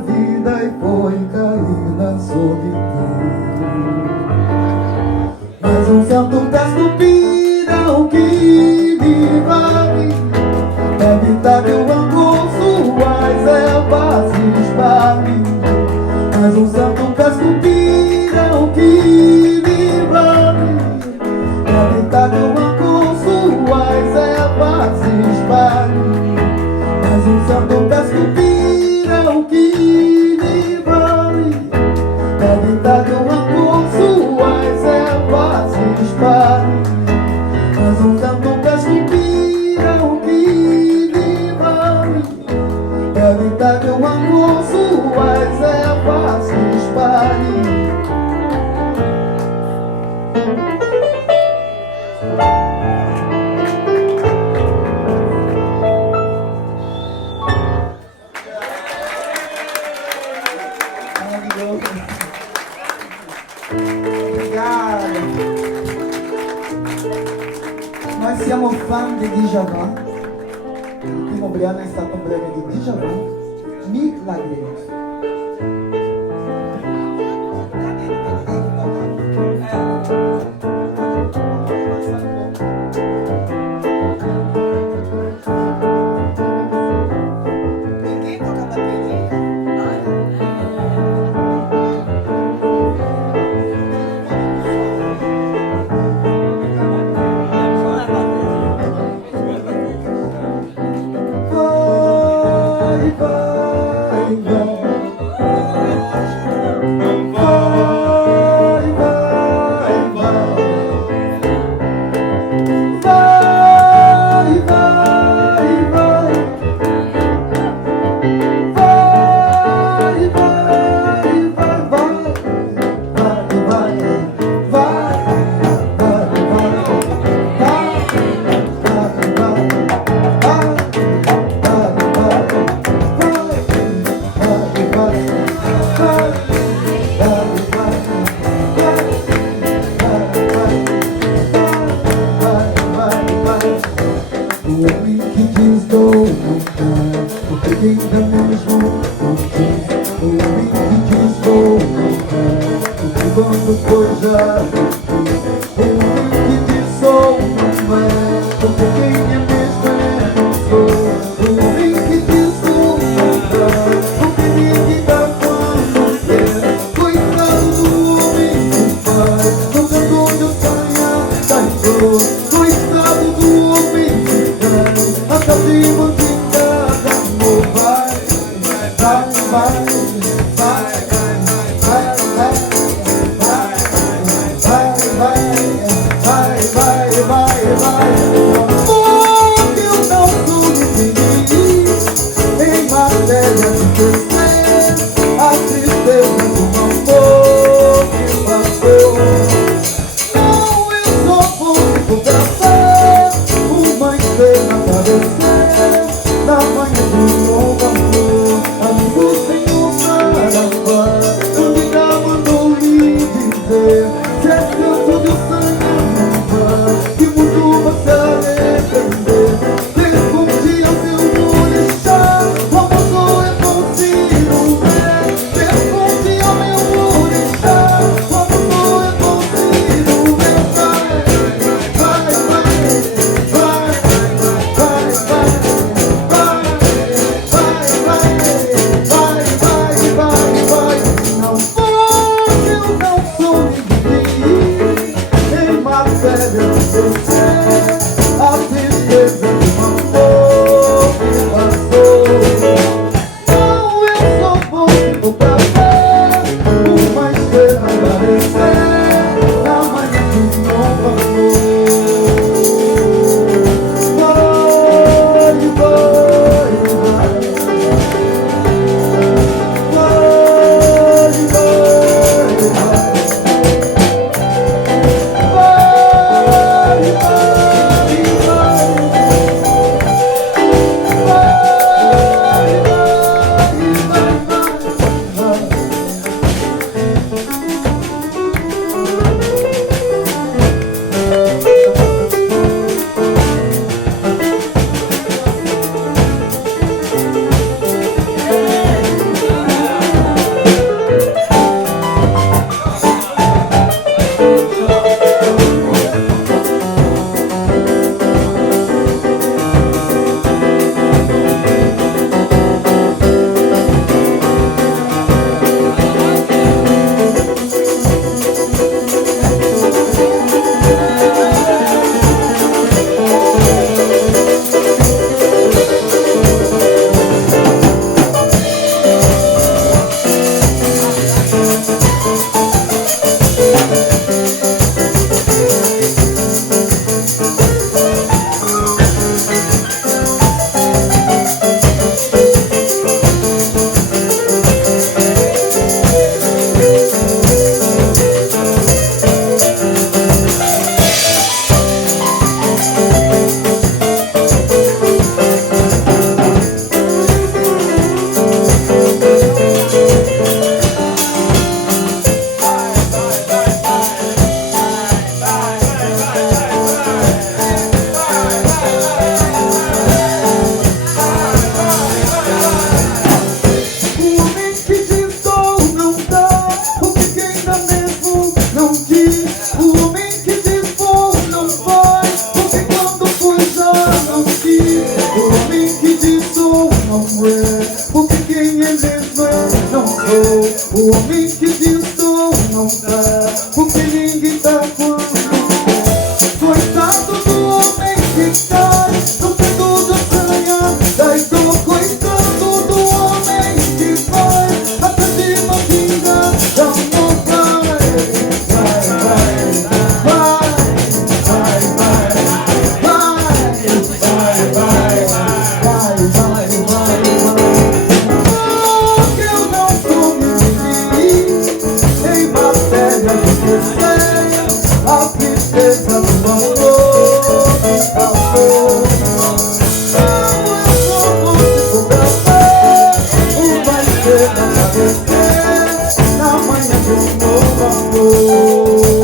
vida e foi cair na solidão. Mas um certo descobriram que me vale evitar que eu ando suas ervas espalhe. Mas um certo descobriram que me vale evitar que eu ando suas ervas espalhe. Mas um certo descobriram que me vale evitar que eu ando suas ervas espalhe. Mas um certo descobriram que me vale evitar que eu ando suas ervas espalhe. Obrigado. Noi siamo fan di Djavan. Il primo brano è stato un brano di Djavan, Milagreros. Vai seringuita quando coitado do homem que cai no peito da sanha. Daí tô coitado do homem que vai até de uma pinga. Não vai, porque eu não sou mimimi em matéria de desenho. A tristeza do amor acabou. Eu só vou fotografar o vai ser aparecer na manhã de um novo amor.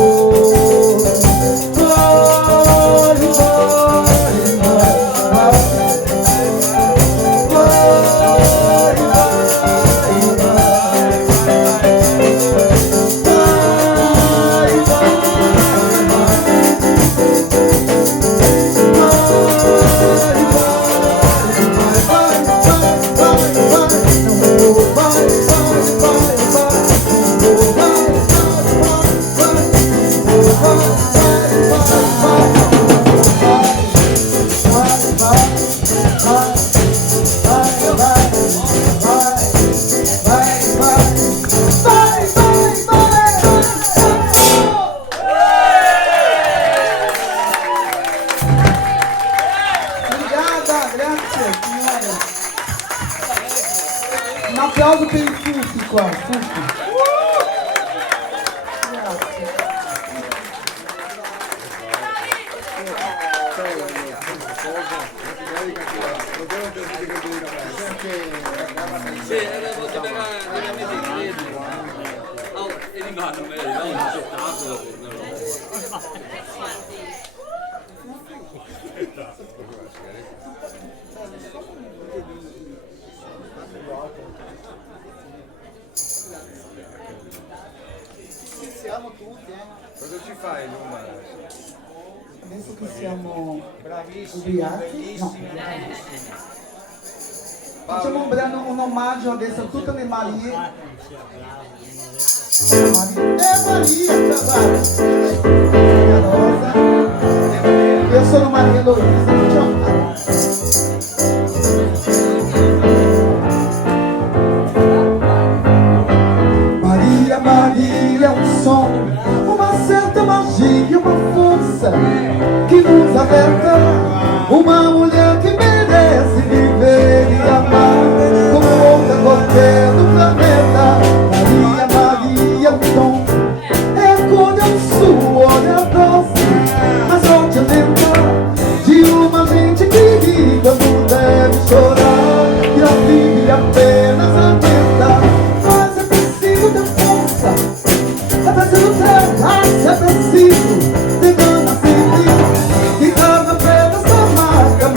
Obrigada, grazie signore. Un applauso per i fuffi qua, fuffi. Grazie. Siamo tutti, Cosa ci fai, Luma? adesso che siamo Bravissimo, ubriachi, no, bellissimo. facciamo un omaggio adesso a tutte le Marie. Maria, Maria Rosa. Io sono Maria Luisa, Maria, Maria, um som, uma certa magia, uma força que nos alerta. Uma mulher que merece viver e amar como outra qualquer do planeta. Maria, Maria, um som, é a cor do suor, é a doce, mas forte lenta de uma gente que quando deve chorar e a vive apenas aguenta. Mas é preciso ter força, é preciso ter raça, é preciso ter gana sempre, que cada pedra essa marca,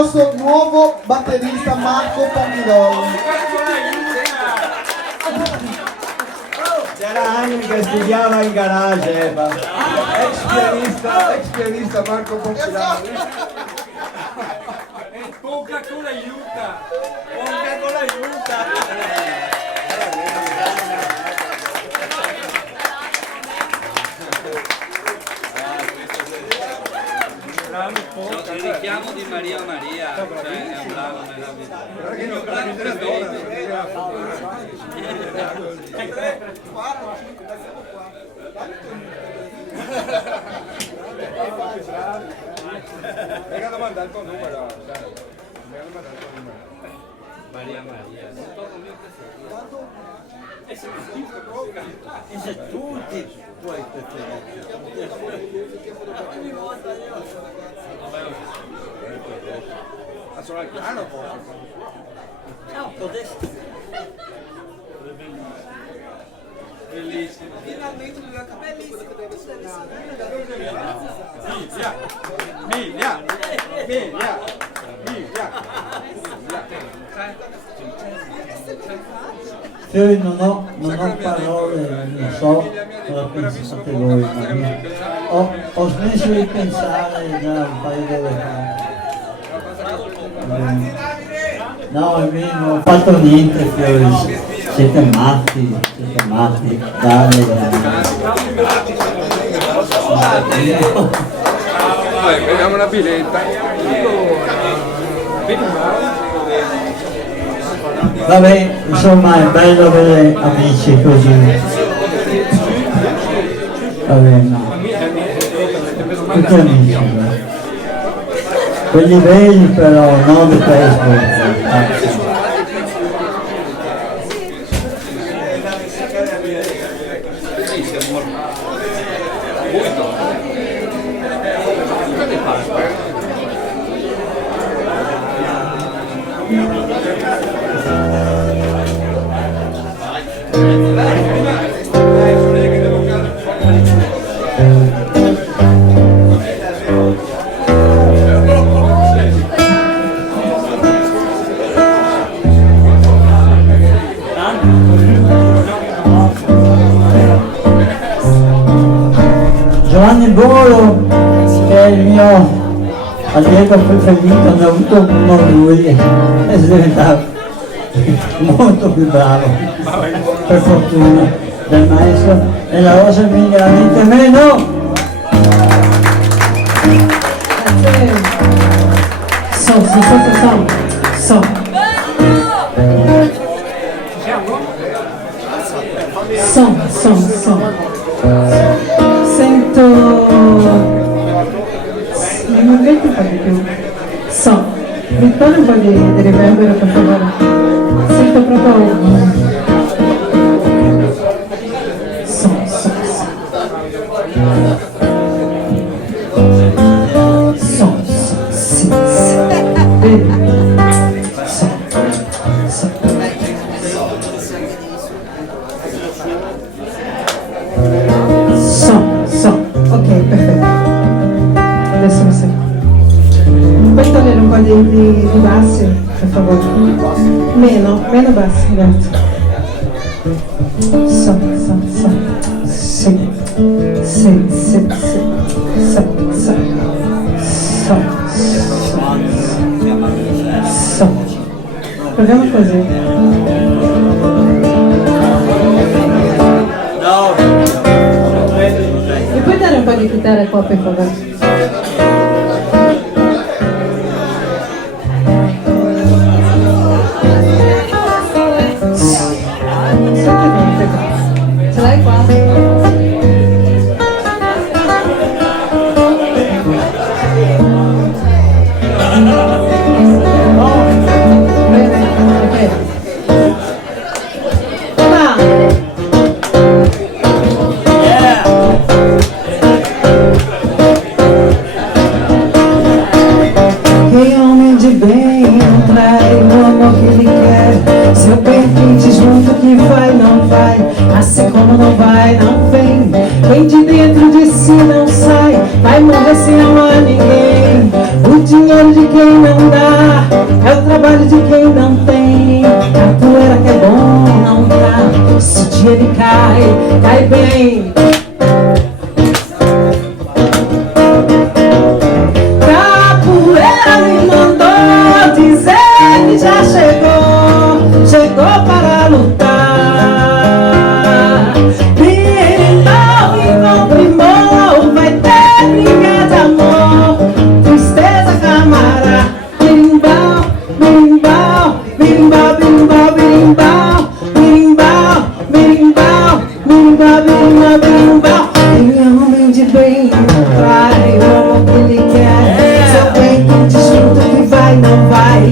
nostro nuovo batterista Marco Pompidoli. C'era anni che studiava in garage, Ex pianista Marco Pompidoli. Coca-Cola aiuta! Coca-Cola aiuta! Il richiamo di Maria Maria, cioè è un brano nella vita. Il mio brano preferito. Venga a mandare il tuo numero. Maria Maria, non torno più a e se tutti i tuoi Ma solo al piano ciao, potessi. Bellissimo. Finalmente lui ha capelli. Io non ho parole, non so cosa pensate voi, ma ho smesso di pensare da un paio di ore fa. No, non ho fatto niente, Fiori, siete matti, dai. Vediamo la biletta. Vabbè, insomma è bello avere amici così. Vabbè, no. Tutti amici, beh. Quelli veri però, non di Facebook. Giovanni Bolo, che è il mio allievo preferito, ne ho avuto uno lui e è diventato molto più bravo, per fortuna, del maestro, e la Rosa Emilia veramente meno. Sento, mi metti un po' di più, mi togli un po' di riverbero per favore, sento proprio, ok, perfetto, adesso lo sento. Puoi togliere un po' di bassi, per favore, meno bassi, grazie. Proviamo così. Mi puoi dare un po' di chitarra qua, per favore? Ce l'hai qua? Quem de dentro de si não sai, vai morrer sem amar ninguém. O dinheiro de quem não dá trabalho de quem não tem. Capoeira que é bom, não tá. Se o dia ele cai, cai bem. Capoeira me mandou dizer que já chegou, chegou para lutar. Berimbau e comprimou, vai ter briga de amor, tristeza camará. Berimbau, berimbau, berimbau, berimbau, berimbau, berimbau, berimbau, berimbau, berimbau, berimbau. Ele é homem de bem, vai, o amor que ele quer. Seu bem que te junto que vai, não vai,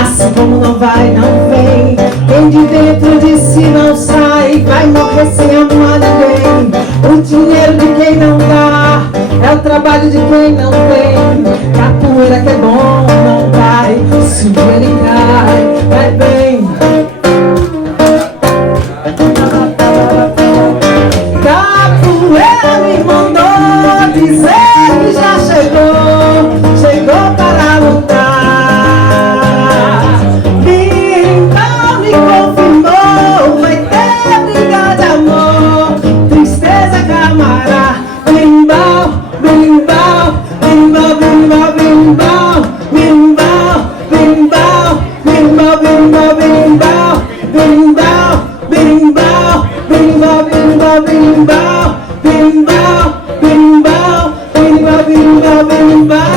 assim como não vai, não vem. Quem de dentro de si não sai, vai morrer sem amar ninguém. O dinheiro de quem não dá, é o trabalho de quem não tem. Capoeira que é bom, não cai, se o dia ele cai, vai bem. Capoeira me mandou dizer que já chegou, chegou para lutar. Berimbau me confirmou, vai ter briga de amor, tristeza camará. Berimbau, berimbau, berimbau, berimbau, berimbau, berimbau, berimbau, berimbau, berimbau, berimbau, berimbau, berimbau, berimbau, berimbau, berimbau, berimbau, berimbau, berimbau, berimbau, berimbau.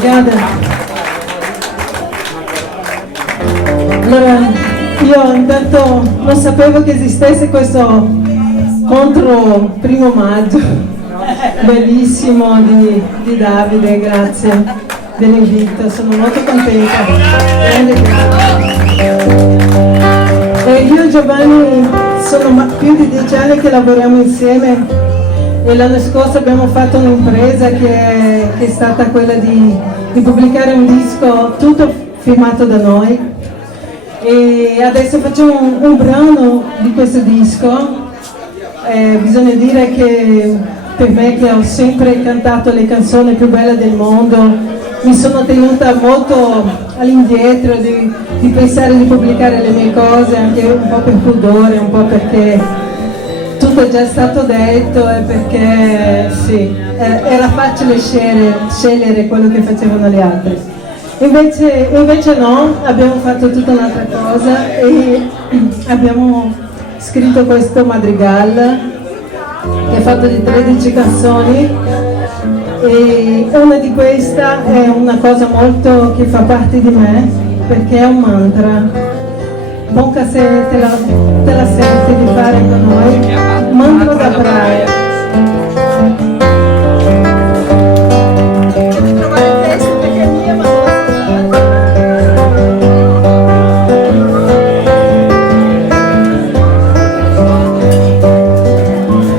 Obrigada. Allora, io intanto non sapevo che esistesse questo contro 1° maggio, bellissimo di Davide, grazie dell'invito, sono molto contenta. E io e Giovanni sono più di 10 anni che lavoriamo insieme. E l'anno scorso abbiamo fatto un'impresa che è stata quella di pubblicare un disco tutto firmato da noi, e adesso facciamo un brano di questo disco. Bisogna dire che per me, che ho sempre cantato le canzoni più belle del mondo, mi sono tenuta molto all'indietro di pensare di pubblicare le mie cose, anche un po' per pudore, un po' perché tutto è già stato detto e perché sì, era facile scegliere quello che facevano gli altri. Invece no, abbiamo fatto tutta un'altra cosa e abbiamo scritto questo madrigal che è fatto di 13 canzoni, e una di queste è una cosa molto che fa parte di me, perché è un mantra. Bonca, se te la senti di fare con noi, mantra da praia. Devi trovare il testo perché è mia, ma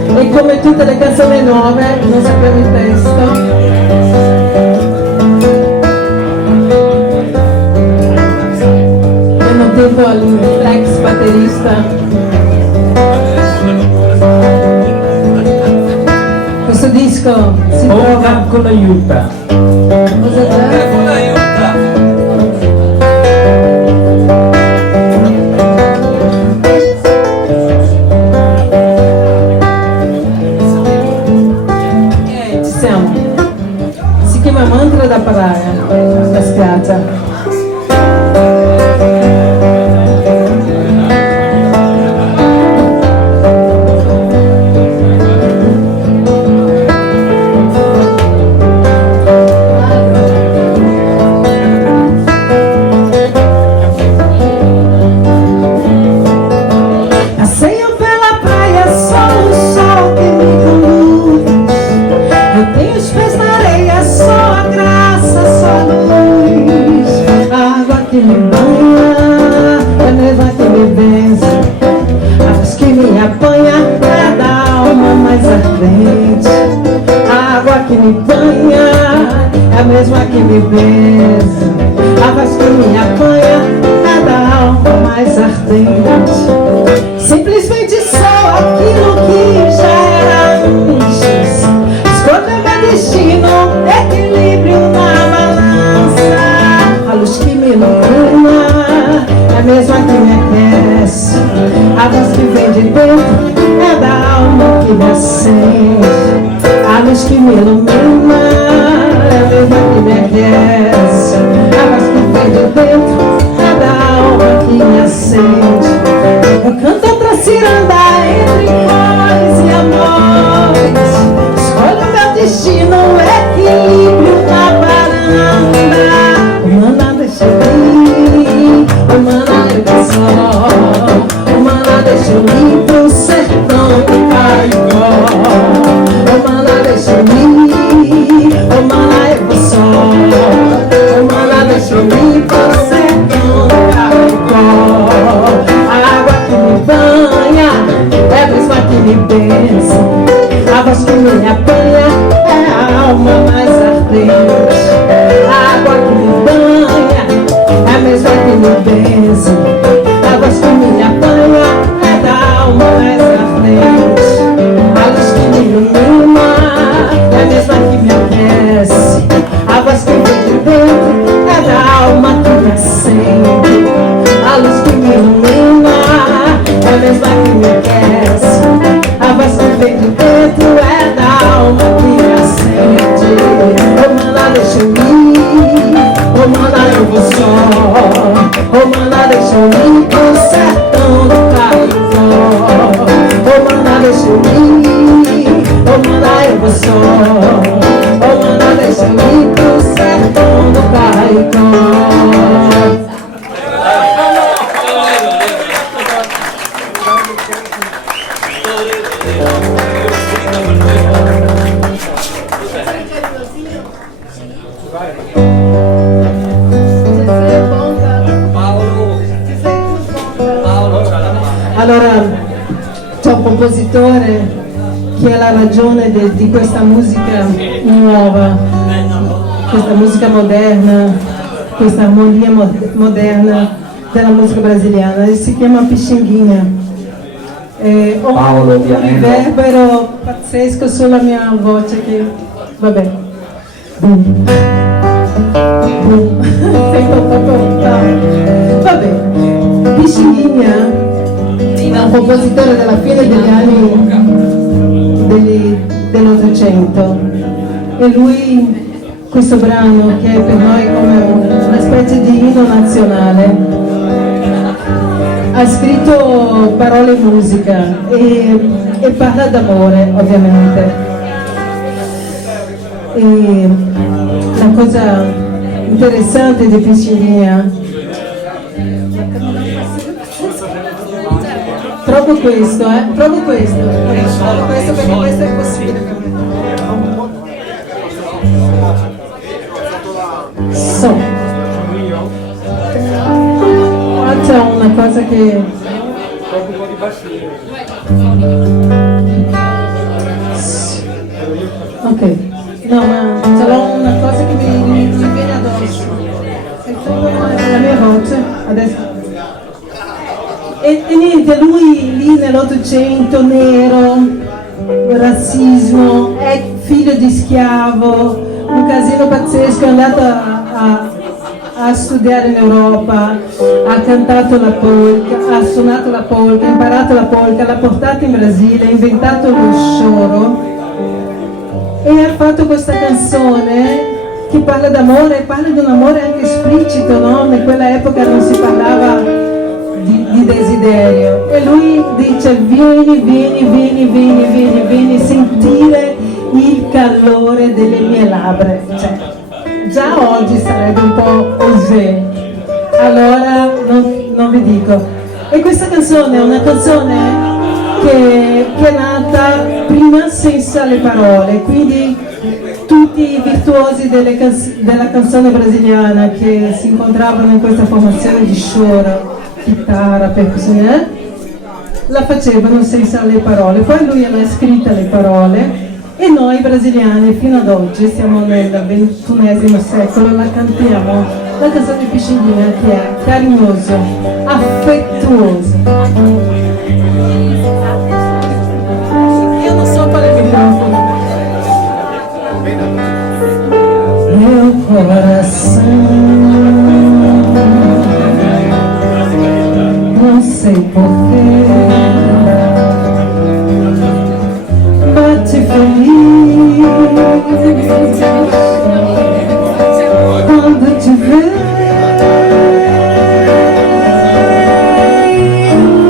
non e come tutte le canzoni nuove, non sappiamo il testo. All'ex batterista. Questo disco si trova con l'aiuta. Cosa c'è? Con l'aiuta. Ci siamo. Si chiama Mantra da Praia, la spiaggia. que me banha, é a mesma que me besa. A voz que me apanha, cada alma alma mais ardente. Simplesmente só aquilo que já era antes. Escolha meu destino, equilíbrio na balança. A luz que me ilumina é a mesma que me aquece. A voz que vem de dentro é da alma que me acende. A luz que me ilumina é a mesma que me aquece. A voz que vem de dentro é da alma que me acende. Eu canto pra cirandar entre cores e amores. Escolho meu destino, equilíbrio na varanda. Humana deixa eu ir, humana leva só. Humana deixa eu ir pro sertão do Caicó. Humana deixa eu ir, humana eu vou só. Humana deixa eu ir pro sertão do Caicó. A água que me banha é a mesma que me benção. A voz que me apanha é a alma mais ardente. A água que me banha é a mesma que me benção. A voz que me apanha é da alma mais ardente. A luz que me ilumina é a mesma que me aquece. A voz que vem de dentro é da alma que me acende. A luz que me ilumina é a mesma que me aquece. A voz que vem de dentro é da alma que me acende. Oh, mana, deixa eu ir, oh, mana, eu vou só. Oh, mana, deixa eu ir pro sertão do Caicó. Oh, mana, deixa eu ir, oh, mana, eu vou só. Oh, mana, deixa eu ir pro sertão do Caicó. Allora, c'è un compositore che è la ragione di questa musica nuova, questa musica moderna, questa armonia moderna della musica brasiliana, e si chiama Pixinguinha. Ho un riverbero pazzesco sulla mia voce che, vabbè, boom, boom, sento un po' corta, vabbè, Pixinguinha è un compositore della fine degli anni dell'Ottocento, e lui, questo brano che è per noi come una specie di inno nazionale, ha scritto parole e musica e parla d'amore, ovviamente. E la cosa interessante di Pixinguinha, proprio questo perché questo è impossibile per me. Qua c'è una cosa che ok, no, ma ce l'ho una cosa che mi viene addosso, sento la mia voce adesso. E niente, lui lì nell'Ottocento, nero, razzismo, è figlio di schiavo, un casino pazzesco, è andato a studiare in Europa, ha cantato la polka, ha suonato la polka, ha imparato la polka, l'ha portata in Brasile, ha inventato lo choro e ha fatto questa canzone che parla d'amore, parla di un amore anche esplicito, no? In quella epoca non si parlava di desiderio, e lui dice vieni sentire il calore delle mie labbra, cioè, già oggi sarebbe un po' osé, allora non vi dico. E questa canzone è una canzone che è nata prima senza le parole, quindi tutti i virtuosi della canzone brasiliana che si incontravano in questa formazione di choro, chitarra, percussione, la facevano senza le parole. Poi lui aveva scritto le parole e noi brasiliani fino ad oggi, siamo nel XXI secolo, la cantiamo la canzone piscina che è carinhoso, affettuoso. Io non so quale microfono. Meu coração, não sei porquê, bate feliz quando te vê.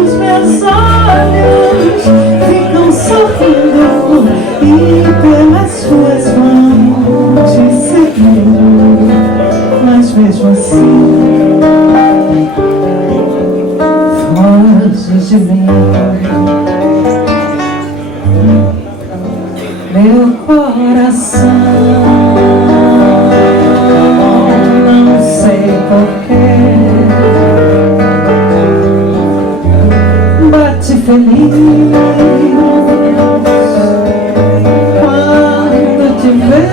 Os meus olhos ficam sorrindo e pelas suas mãos te seguindo, mas mesmo assim foge de mim. Meu coração, não sei porquê, bate feliz quando te vê.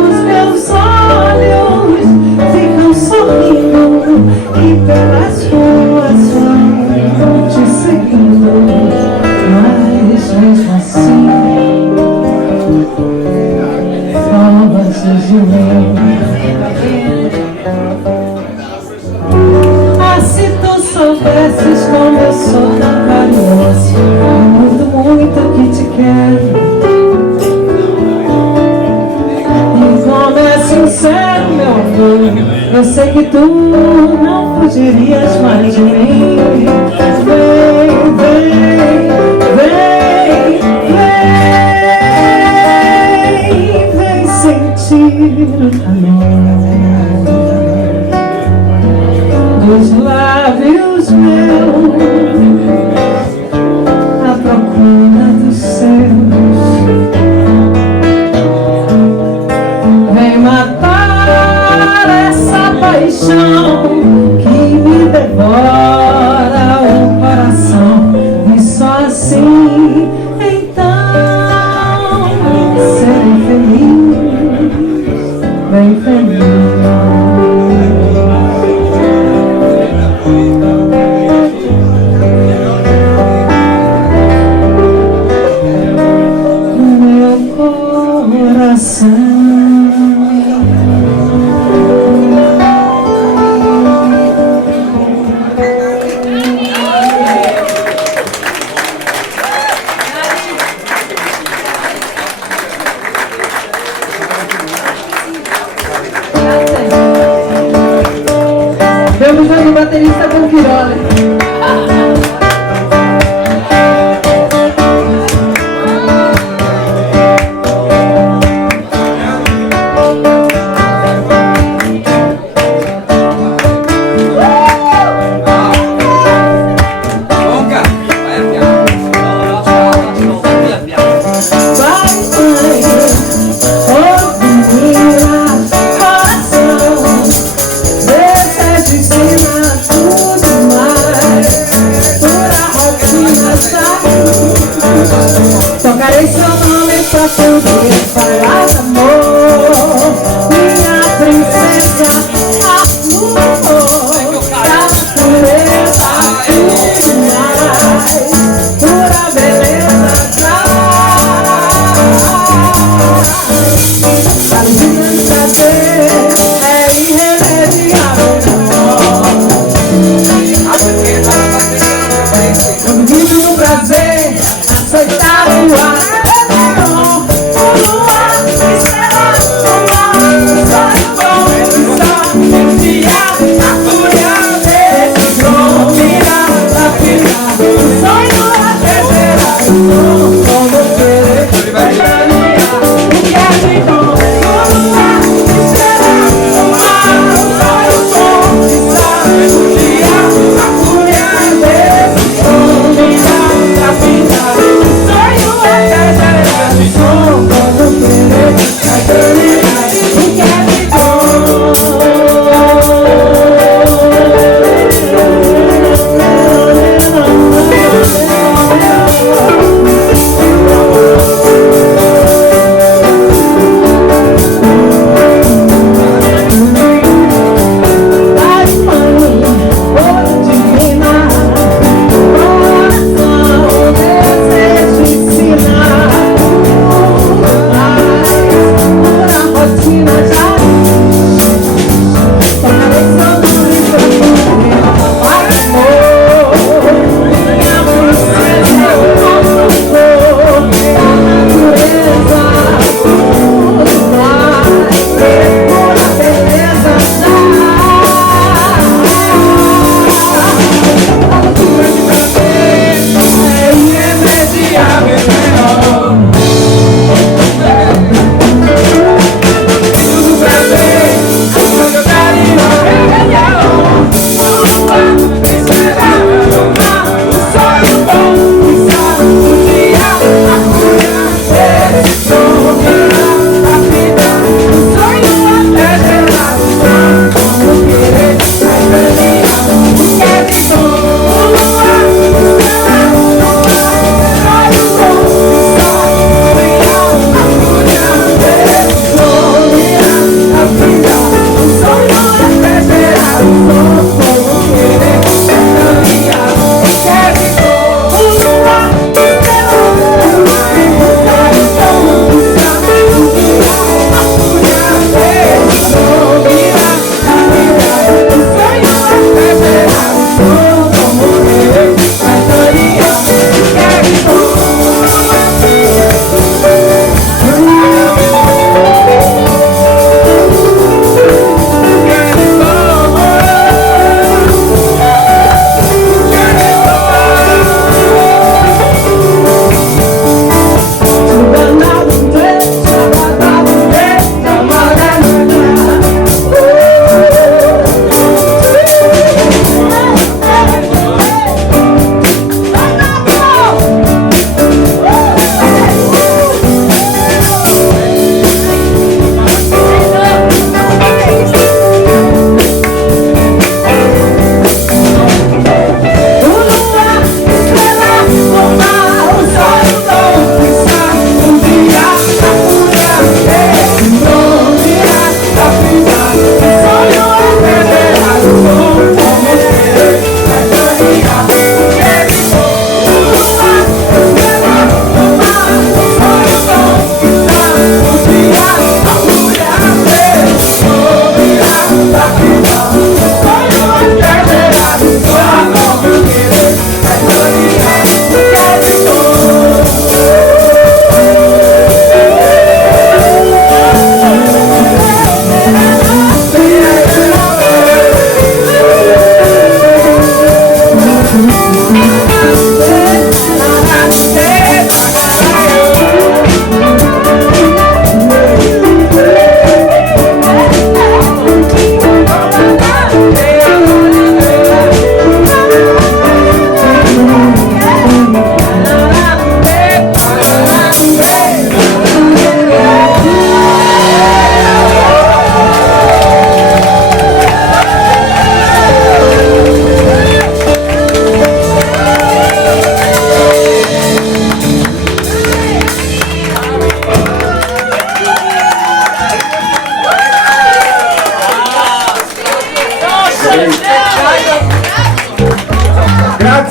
Os meus olhos ficam sorrindo e pelas ruas vão te seguindo, mas mesmo assim foge de mim. Ah, se tu soubesses como eu sou tão carinhoso, muito, muito que te quero, e como é sincero meu amor, eu sei que tu não fugirias mais de mim. Vem, vem, vem, vem, vem sentir o calor dos lábios meus, à procura dos seus. Vem matar essa paixão que me devora o coração, e só assim então serei feliz, bem feliz. Vamos ao baterista com Quirola. Tocarei seu nome pra poder falar de amor, minha princesa, amor, da natureza, tudo mais, pura beleza, a linha de prazer é irremediável. Eu vivo no prazer, aceitar o ar, o luar, esperar o mar, sonho bom, só enviar a fúria desse som, mirar, lapirar, o sonho a perder, como querer, o que é de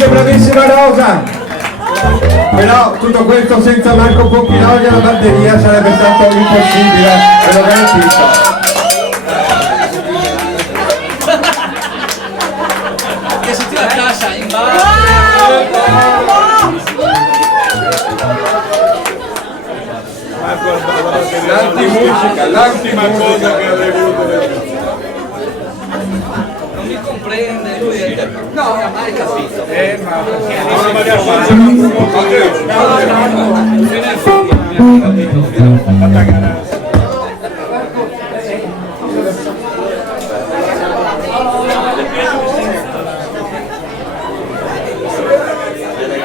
bravissima Rosa! Però tutto questo senza Marco Pompinoli alla batteria sarebbe stato impossibile, ve lo garantisco. Che se ti la cassa in bar. L'antimusica, l'ultima cosa che avrei voluto vedere. Non mi comprende, lui è... No, non ha mai capito.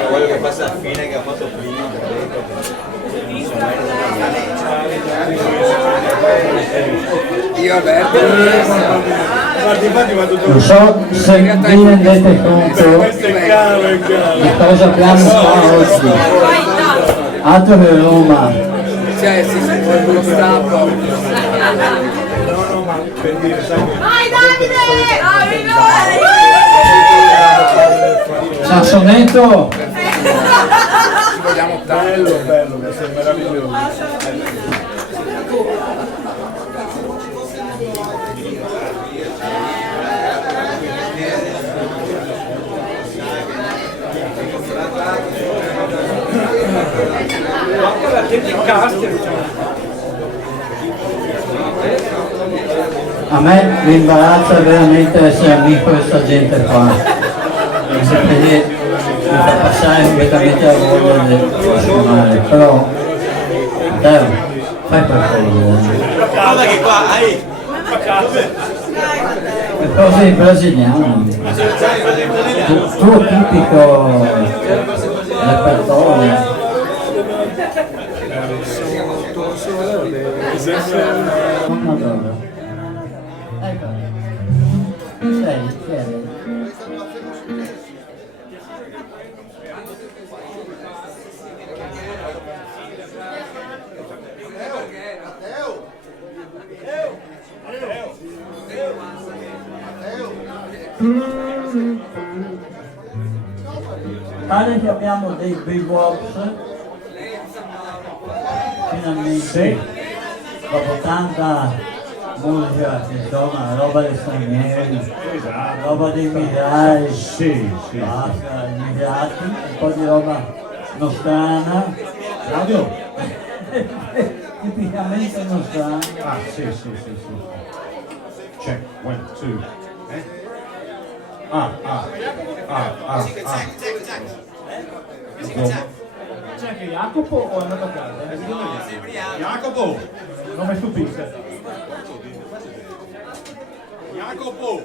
Quello che passa alla fine che ha fatto prima. Io Alberto non so se vi rendete conto di cosa abbiamo qua oggi. Altro che Roma. Cioè, si sente lo stampo. Vai Davide! Sassonetto! ci vogliamo tanto. Bello, questo è meraviglioso. A me mi imbarazza veramente essere amico di questa gente qua, perché mi fa passare completamente la voglia di suonare, però dai, fai qualcosa. Guarda che qua, hai! Le cose brasiliane, tuo tipico repertorio. Non adoro. Ecco. Chi è lei? Pare che abbiamo dei bebops finalmente, dopo tanta musica, insomma, roba dei stranieri, roba dei immigrati, basta, immigrati, un po' di roba nostrana, Claudio, tipicamente nostrana. Ah, sì. Check, 1, 2. C'è anche Jacopo o è andato a casa? Jacopo! Non mi stupisce. Jacopo!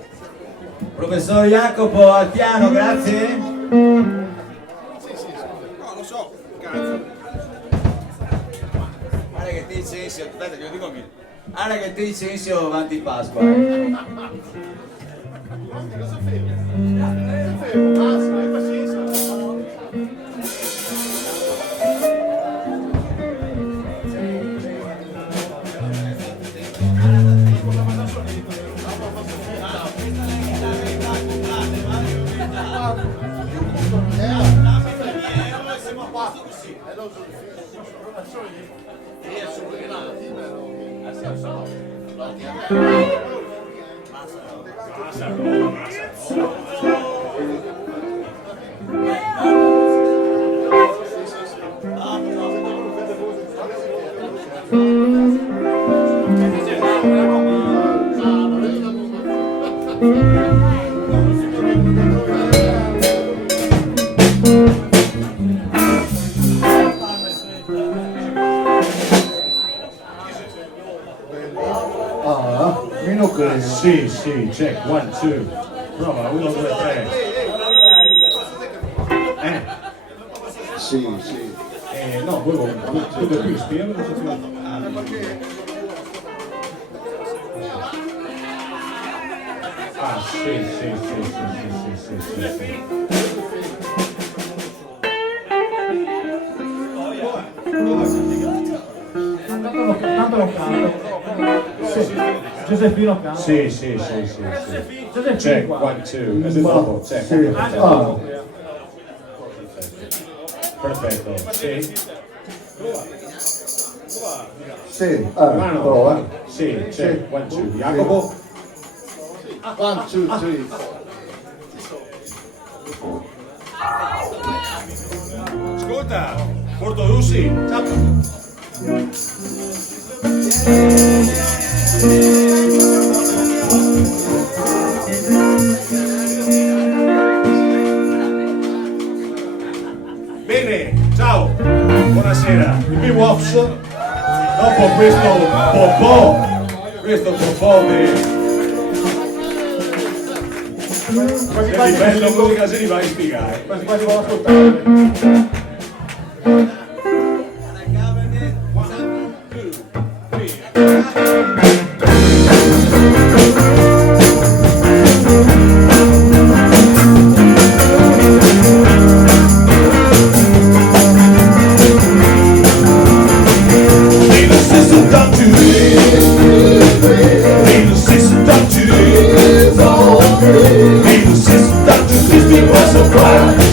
Professor Jacopo al piano, grazie. No, lo so, cazzo. Guarda che te licenzio, aspetta che lo dico anche. Guarda che te licenzio avanti Pasqua. Sì, check, 1, 2. Prova, 1, 2, 3. Sì. No, volevo più, spiego cosa si vuole fare. Ah, sì. Tanto lo canto. Giuseppino canta. Sì. Giuseppino Check, qua. 1, 2. Check. Perfetto. Sì. Sì, Mano. prova. Sì, c'è. 1, 2. Jacopo. 1, 2, 3. Ascolta, Porto Russi. Bene, ciao, buonasera. Il B-Wops, dopo questo po' di livello musica si va a spiegare. Quasi quasi vuoi ascoltare.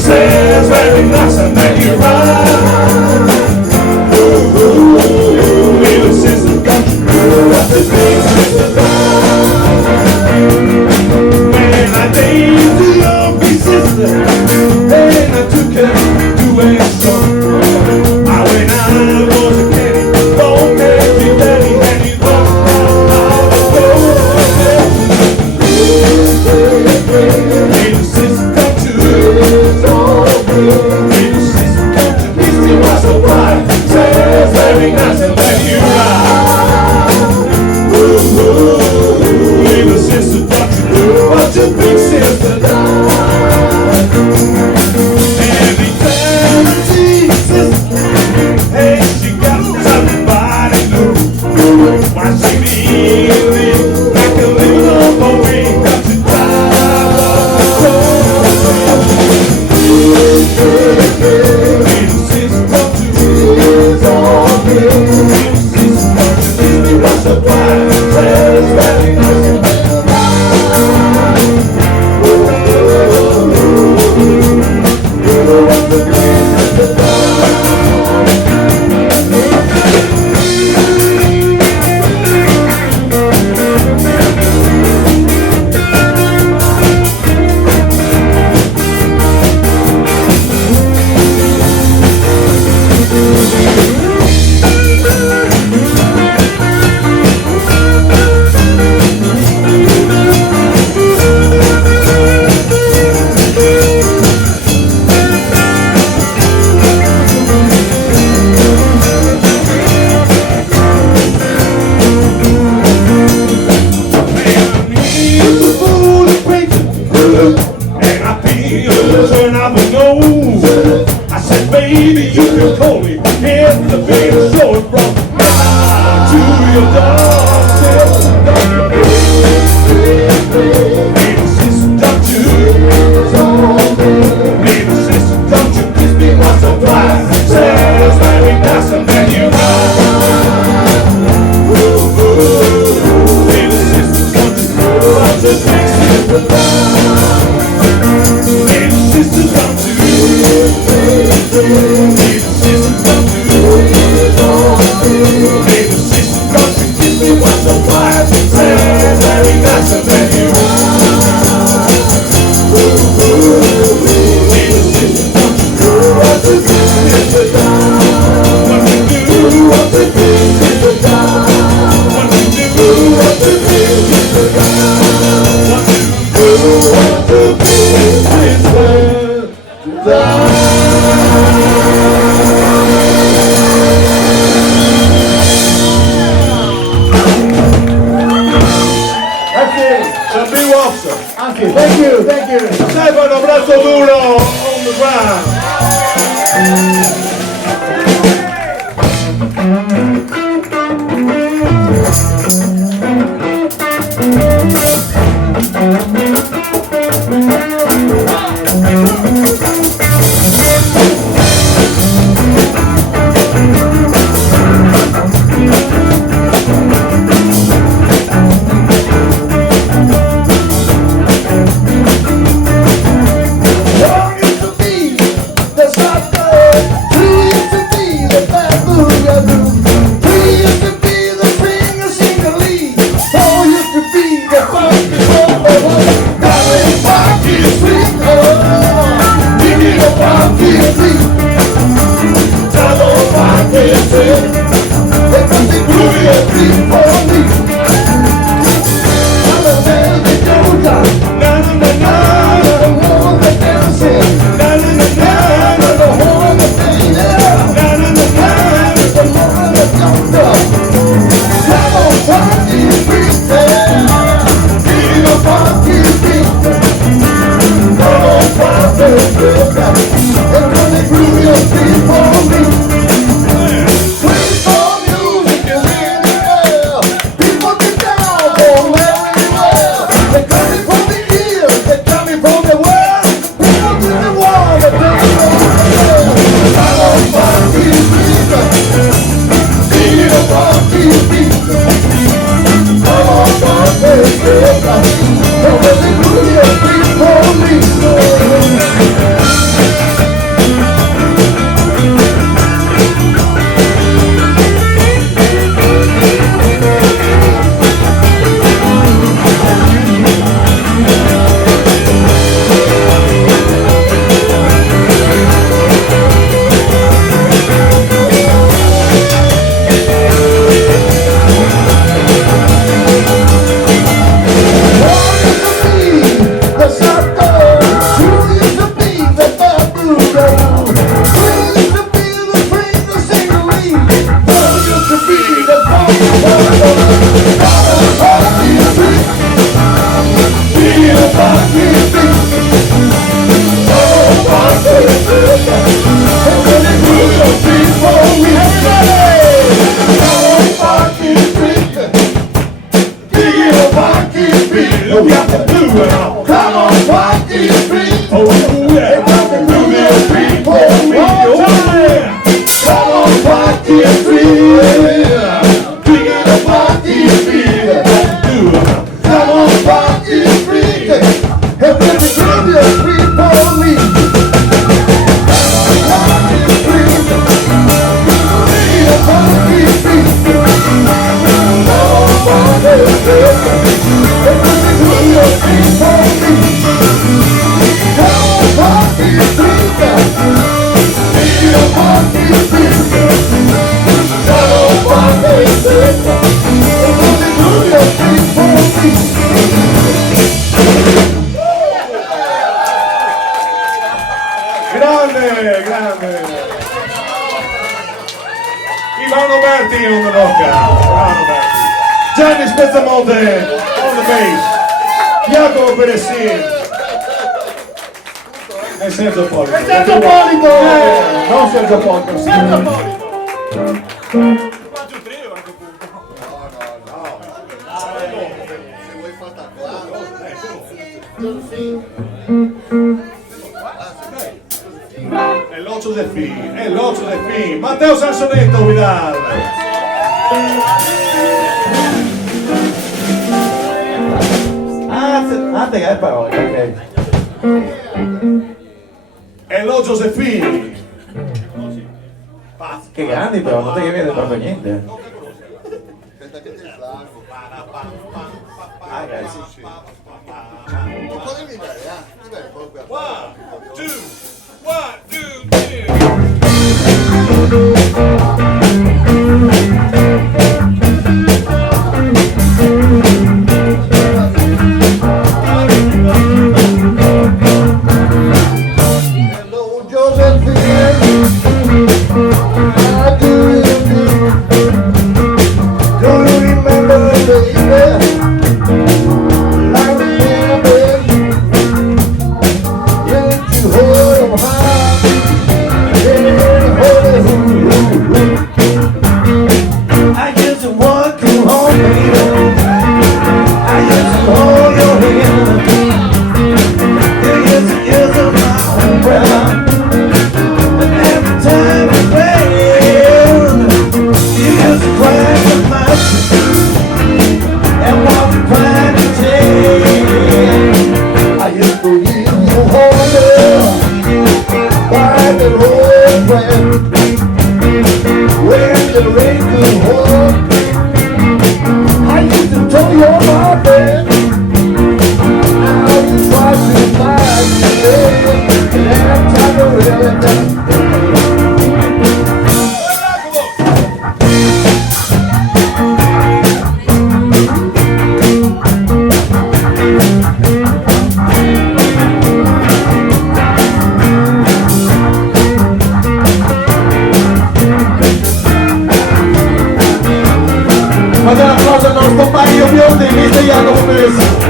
Says very nice and then you ride. Little sister got you good at the big sister when I dated the young big sister, and I took her to a store. When I was a kid, don't make me daddy, and you don't know how to go. Little sister got you little sister got you kiss me once or twice. Says very nice and then you ride. Little sister got you do what your big sister does. Every time I see sister, hey, she got somebody new. Why she leaving like a little old boy? Got to drive off the road. Little sister got to little sister got to kiss me once or twice. Says very nice and then you ride. What the big sister does. Thank you, thank you. Stefano Brazzoduro on the ground. That's not good. Grande, grande. Ivano Berti on the rocca. Gianni Spezzamonte on the bass. Jacopo Beressin. E Sergio Polico. Sergio Polico! Non Sergio Polico, Sergio Polico. È l'Ocio del Fin, è l'Ocio del Fin. Matteo Sansonetto Vidal. Te che parole, ok. È l'O Giuseppini. Che grandi però, non te che vede proprio niente. Ah, ragazzi. Un po' di livelli, One, two, three. Fate un applauso al nostro Mario Biondi, mister Jacopo Peresi.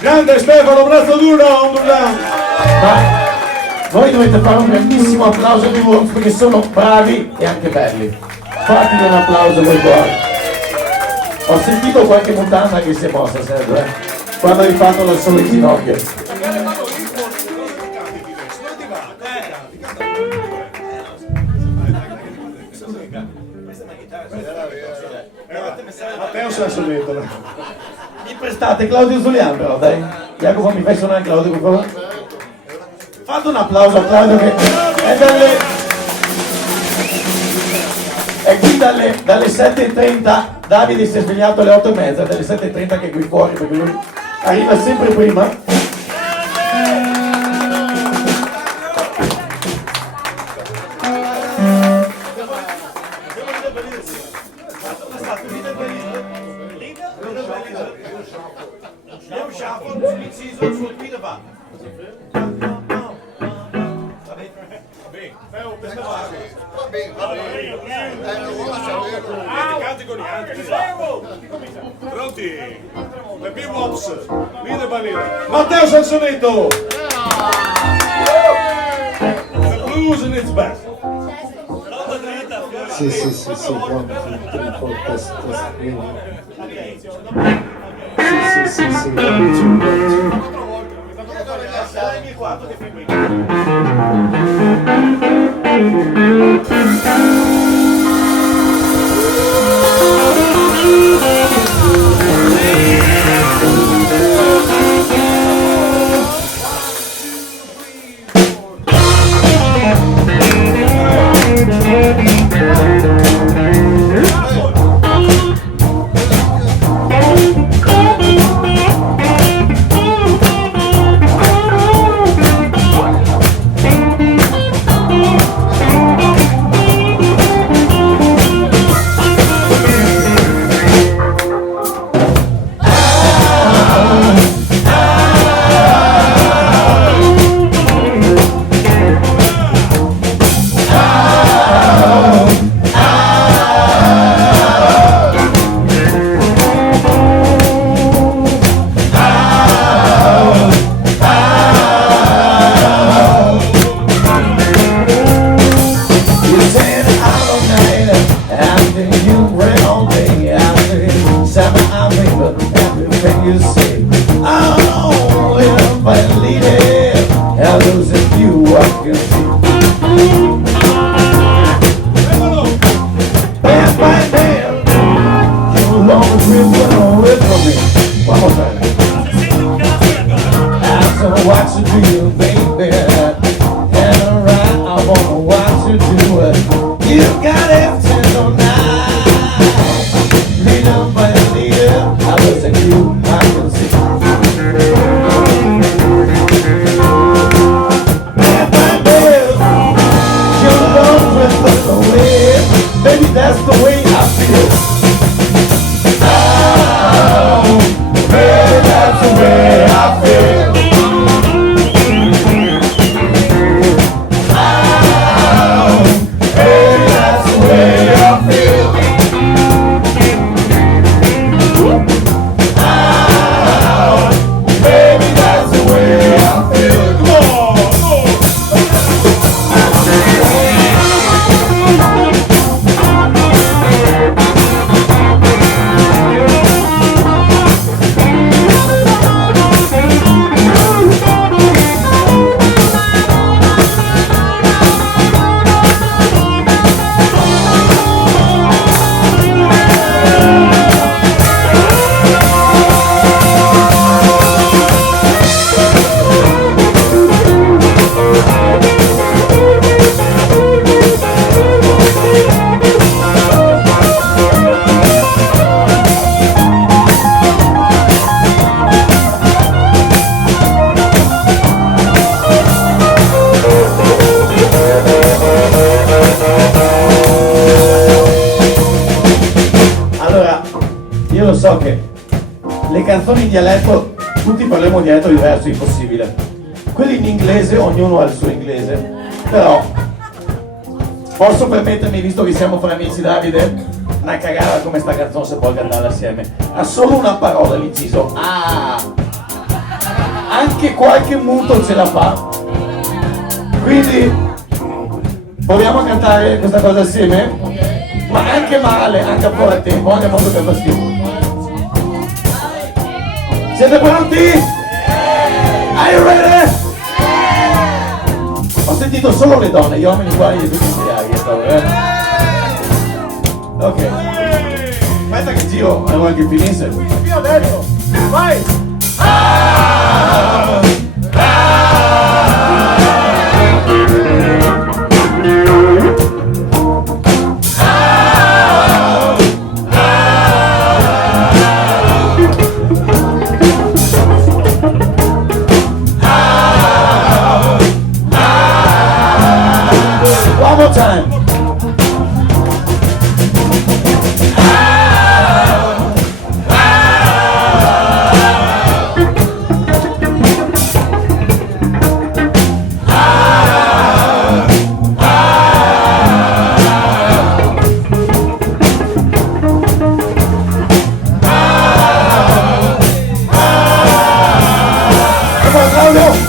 Grande Stefano, braccio duro, Voi dovete fare un grandissimo applauso di voi perché sono bravi e anche belli. Fatemi un applauso voi buoni. Ho sentito qualche mutanda che si è mossa, Sergio, quando hai fatto la sola in ginocchio. Matteo Sassonetto. Mi prestate Claudio Zuliano però, dai. Jacopo, mi fai suonare Claudio, per favore? Fate un applauso a Claudio che è qui dalle 7:30. Davide si è svegliato alle 8:30, dalle 7:30 che è qui fuori perché lui arriva sempre prima. Pronti? Le B-Wops, leader by leader. Matteo Sassonetto! The blues in its best. Sì, buono, test, quindi. Sì, canzoni in dialetto, tutti parliamo un dialetto diverso, impossibile. Quelli in inglese, ognuno ha il suo inglese, però posso permettermi, visto che siamo fra amici, Davide, una cagata come sta canzone se può cantarla assieme. Ha solo una parola, l'inciso ah, anche qualche muto ce la fa, quindi proviamo a cantare questa cosa assieme, ma anche male, anche a fuori tempo, anche molto per fastidio. Siete pronti? Are you ready? Ho sentito solo le donne, gli uomini qua li tutti ubriachi, ok. Aspetta che giro, allora che finisse. Io dentro, vai! One more time. Come on, Claudio.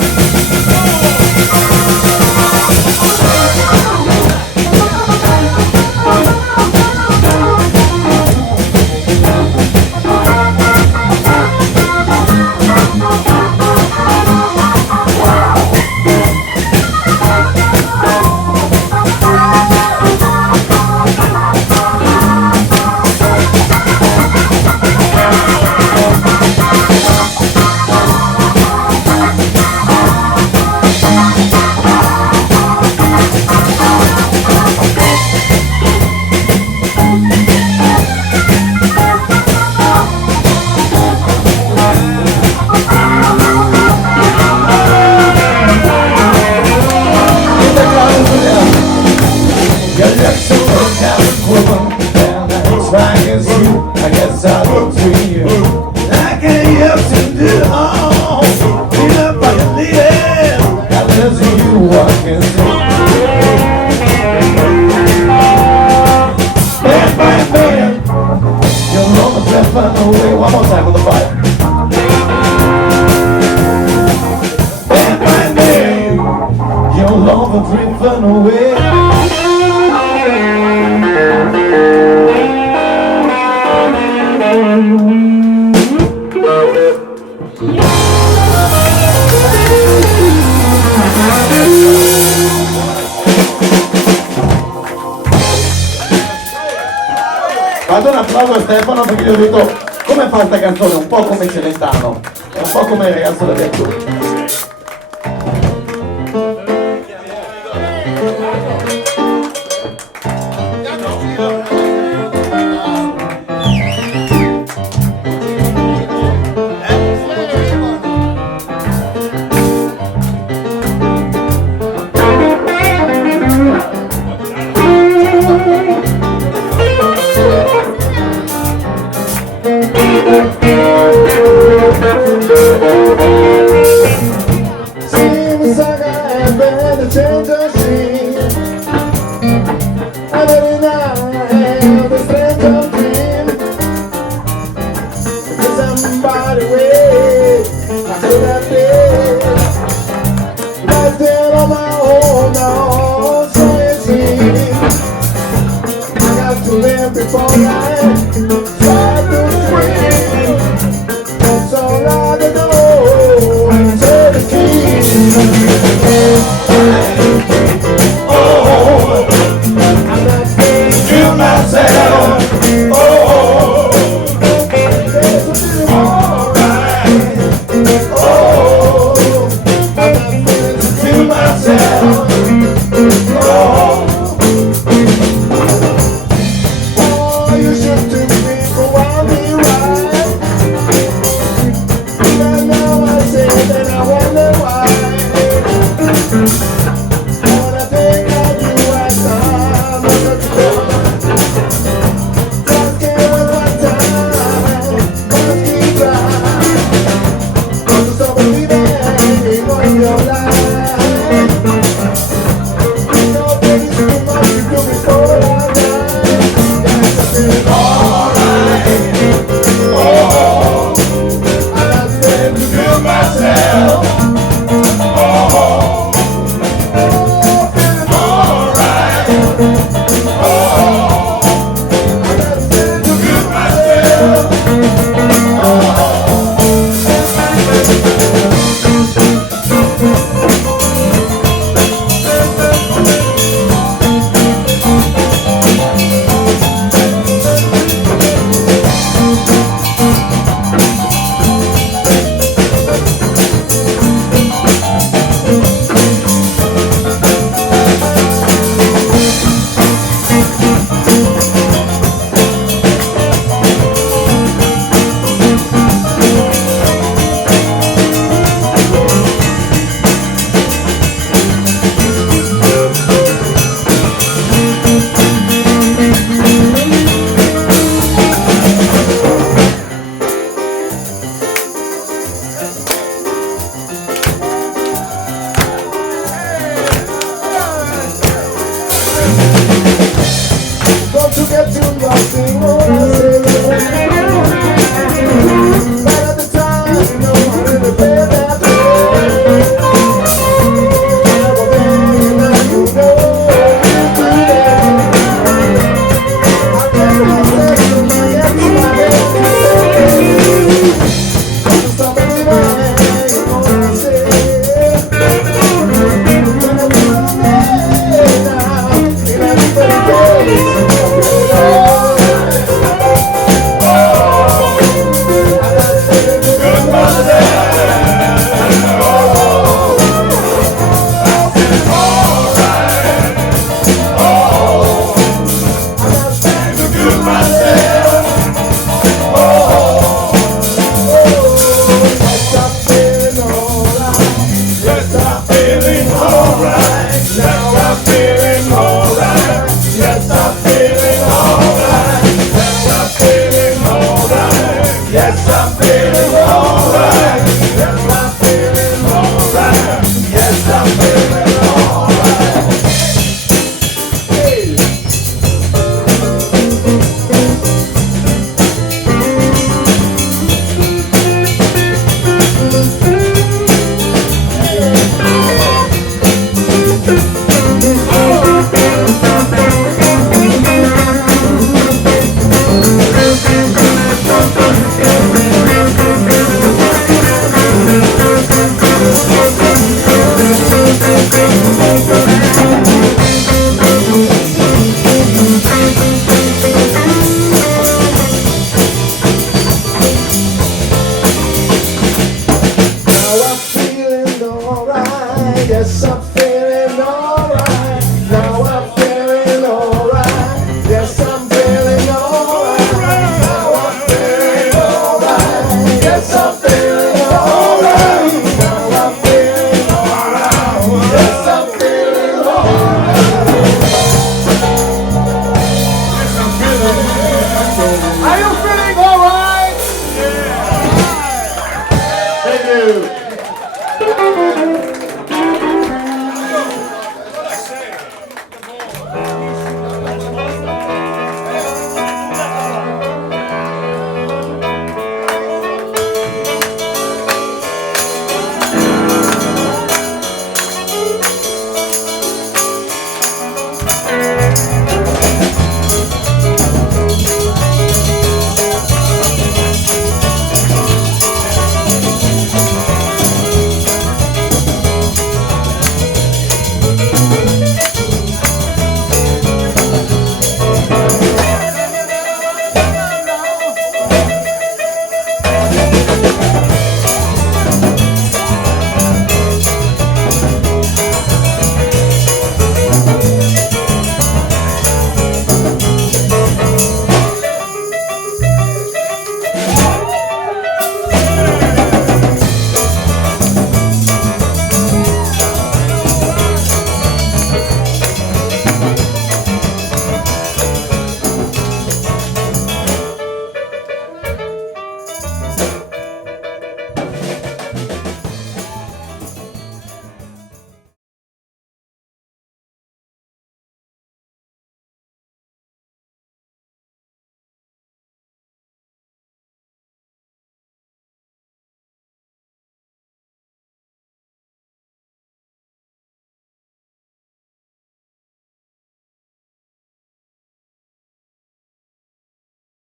One more time with the fire. Bang, bang, bang. Your love is driven away. Fate un applauso a Stefano perché gli ho detto come fa sta canzone, un po' come Celentano, è un po' come il ragazzo da dentro. Seems like I have been a change of scene. Every night I have a strange of dream. There's somebody way I could have been. Right there on my own now, so it seems. I got to live before I try to dream. That's all I know. You should do to your thing.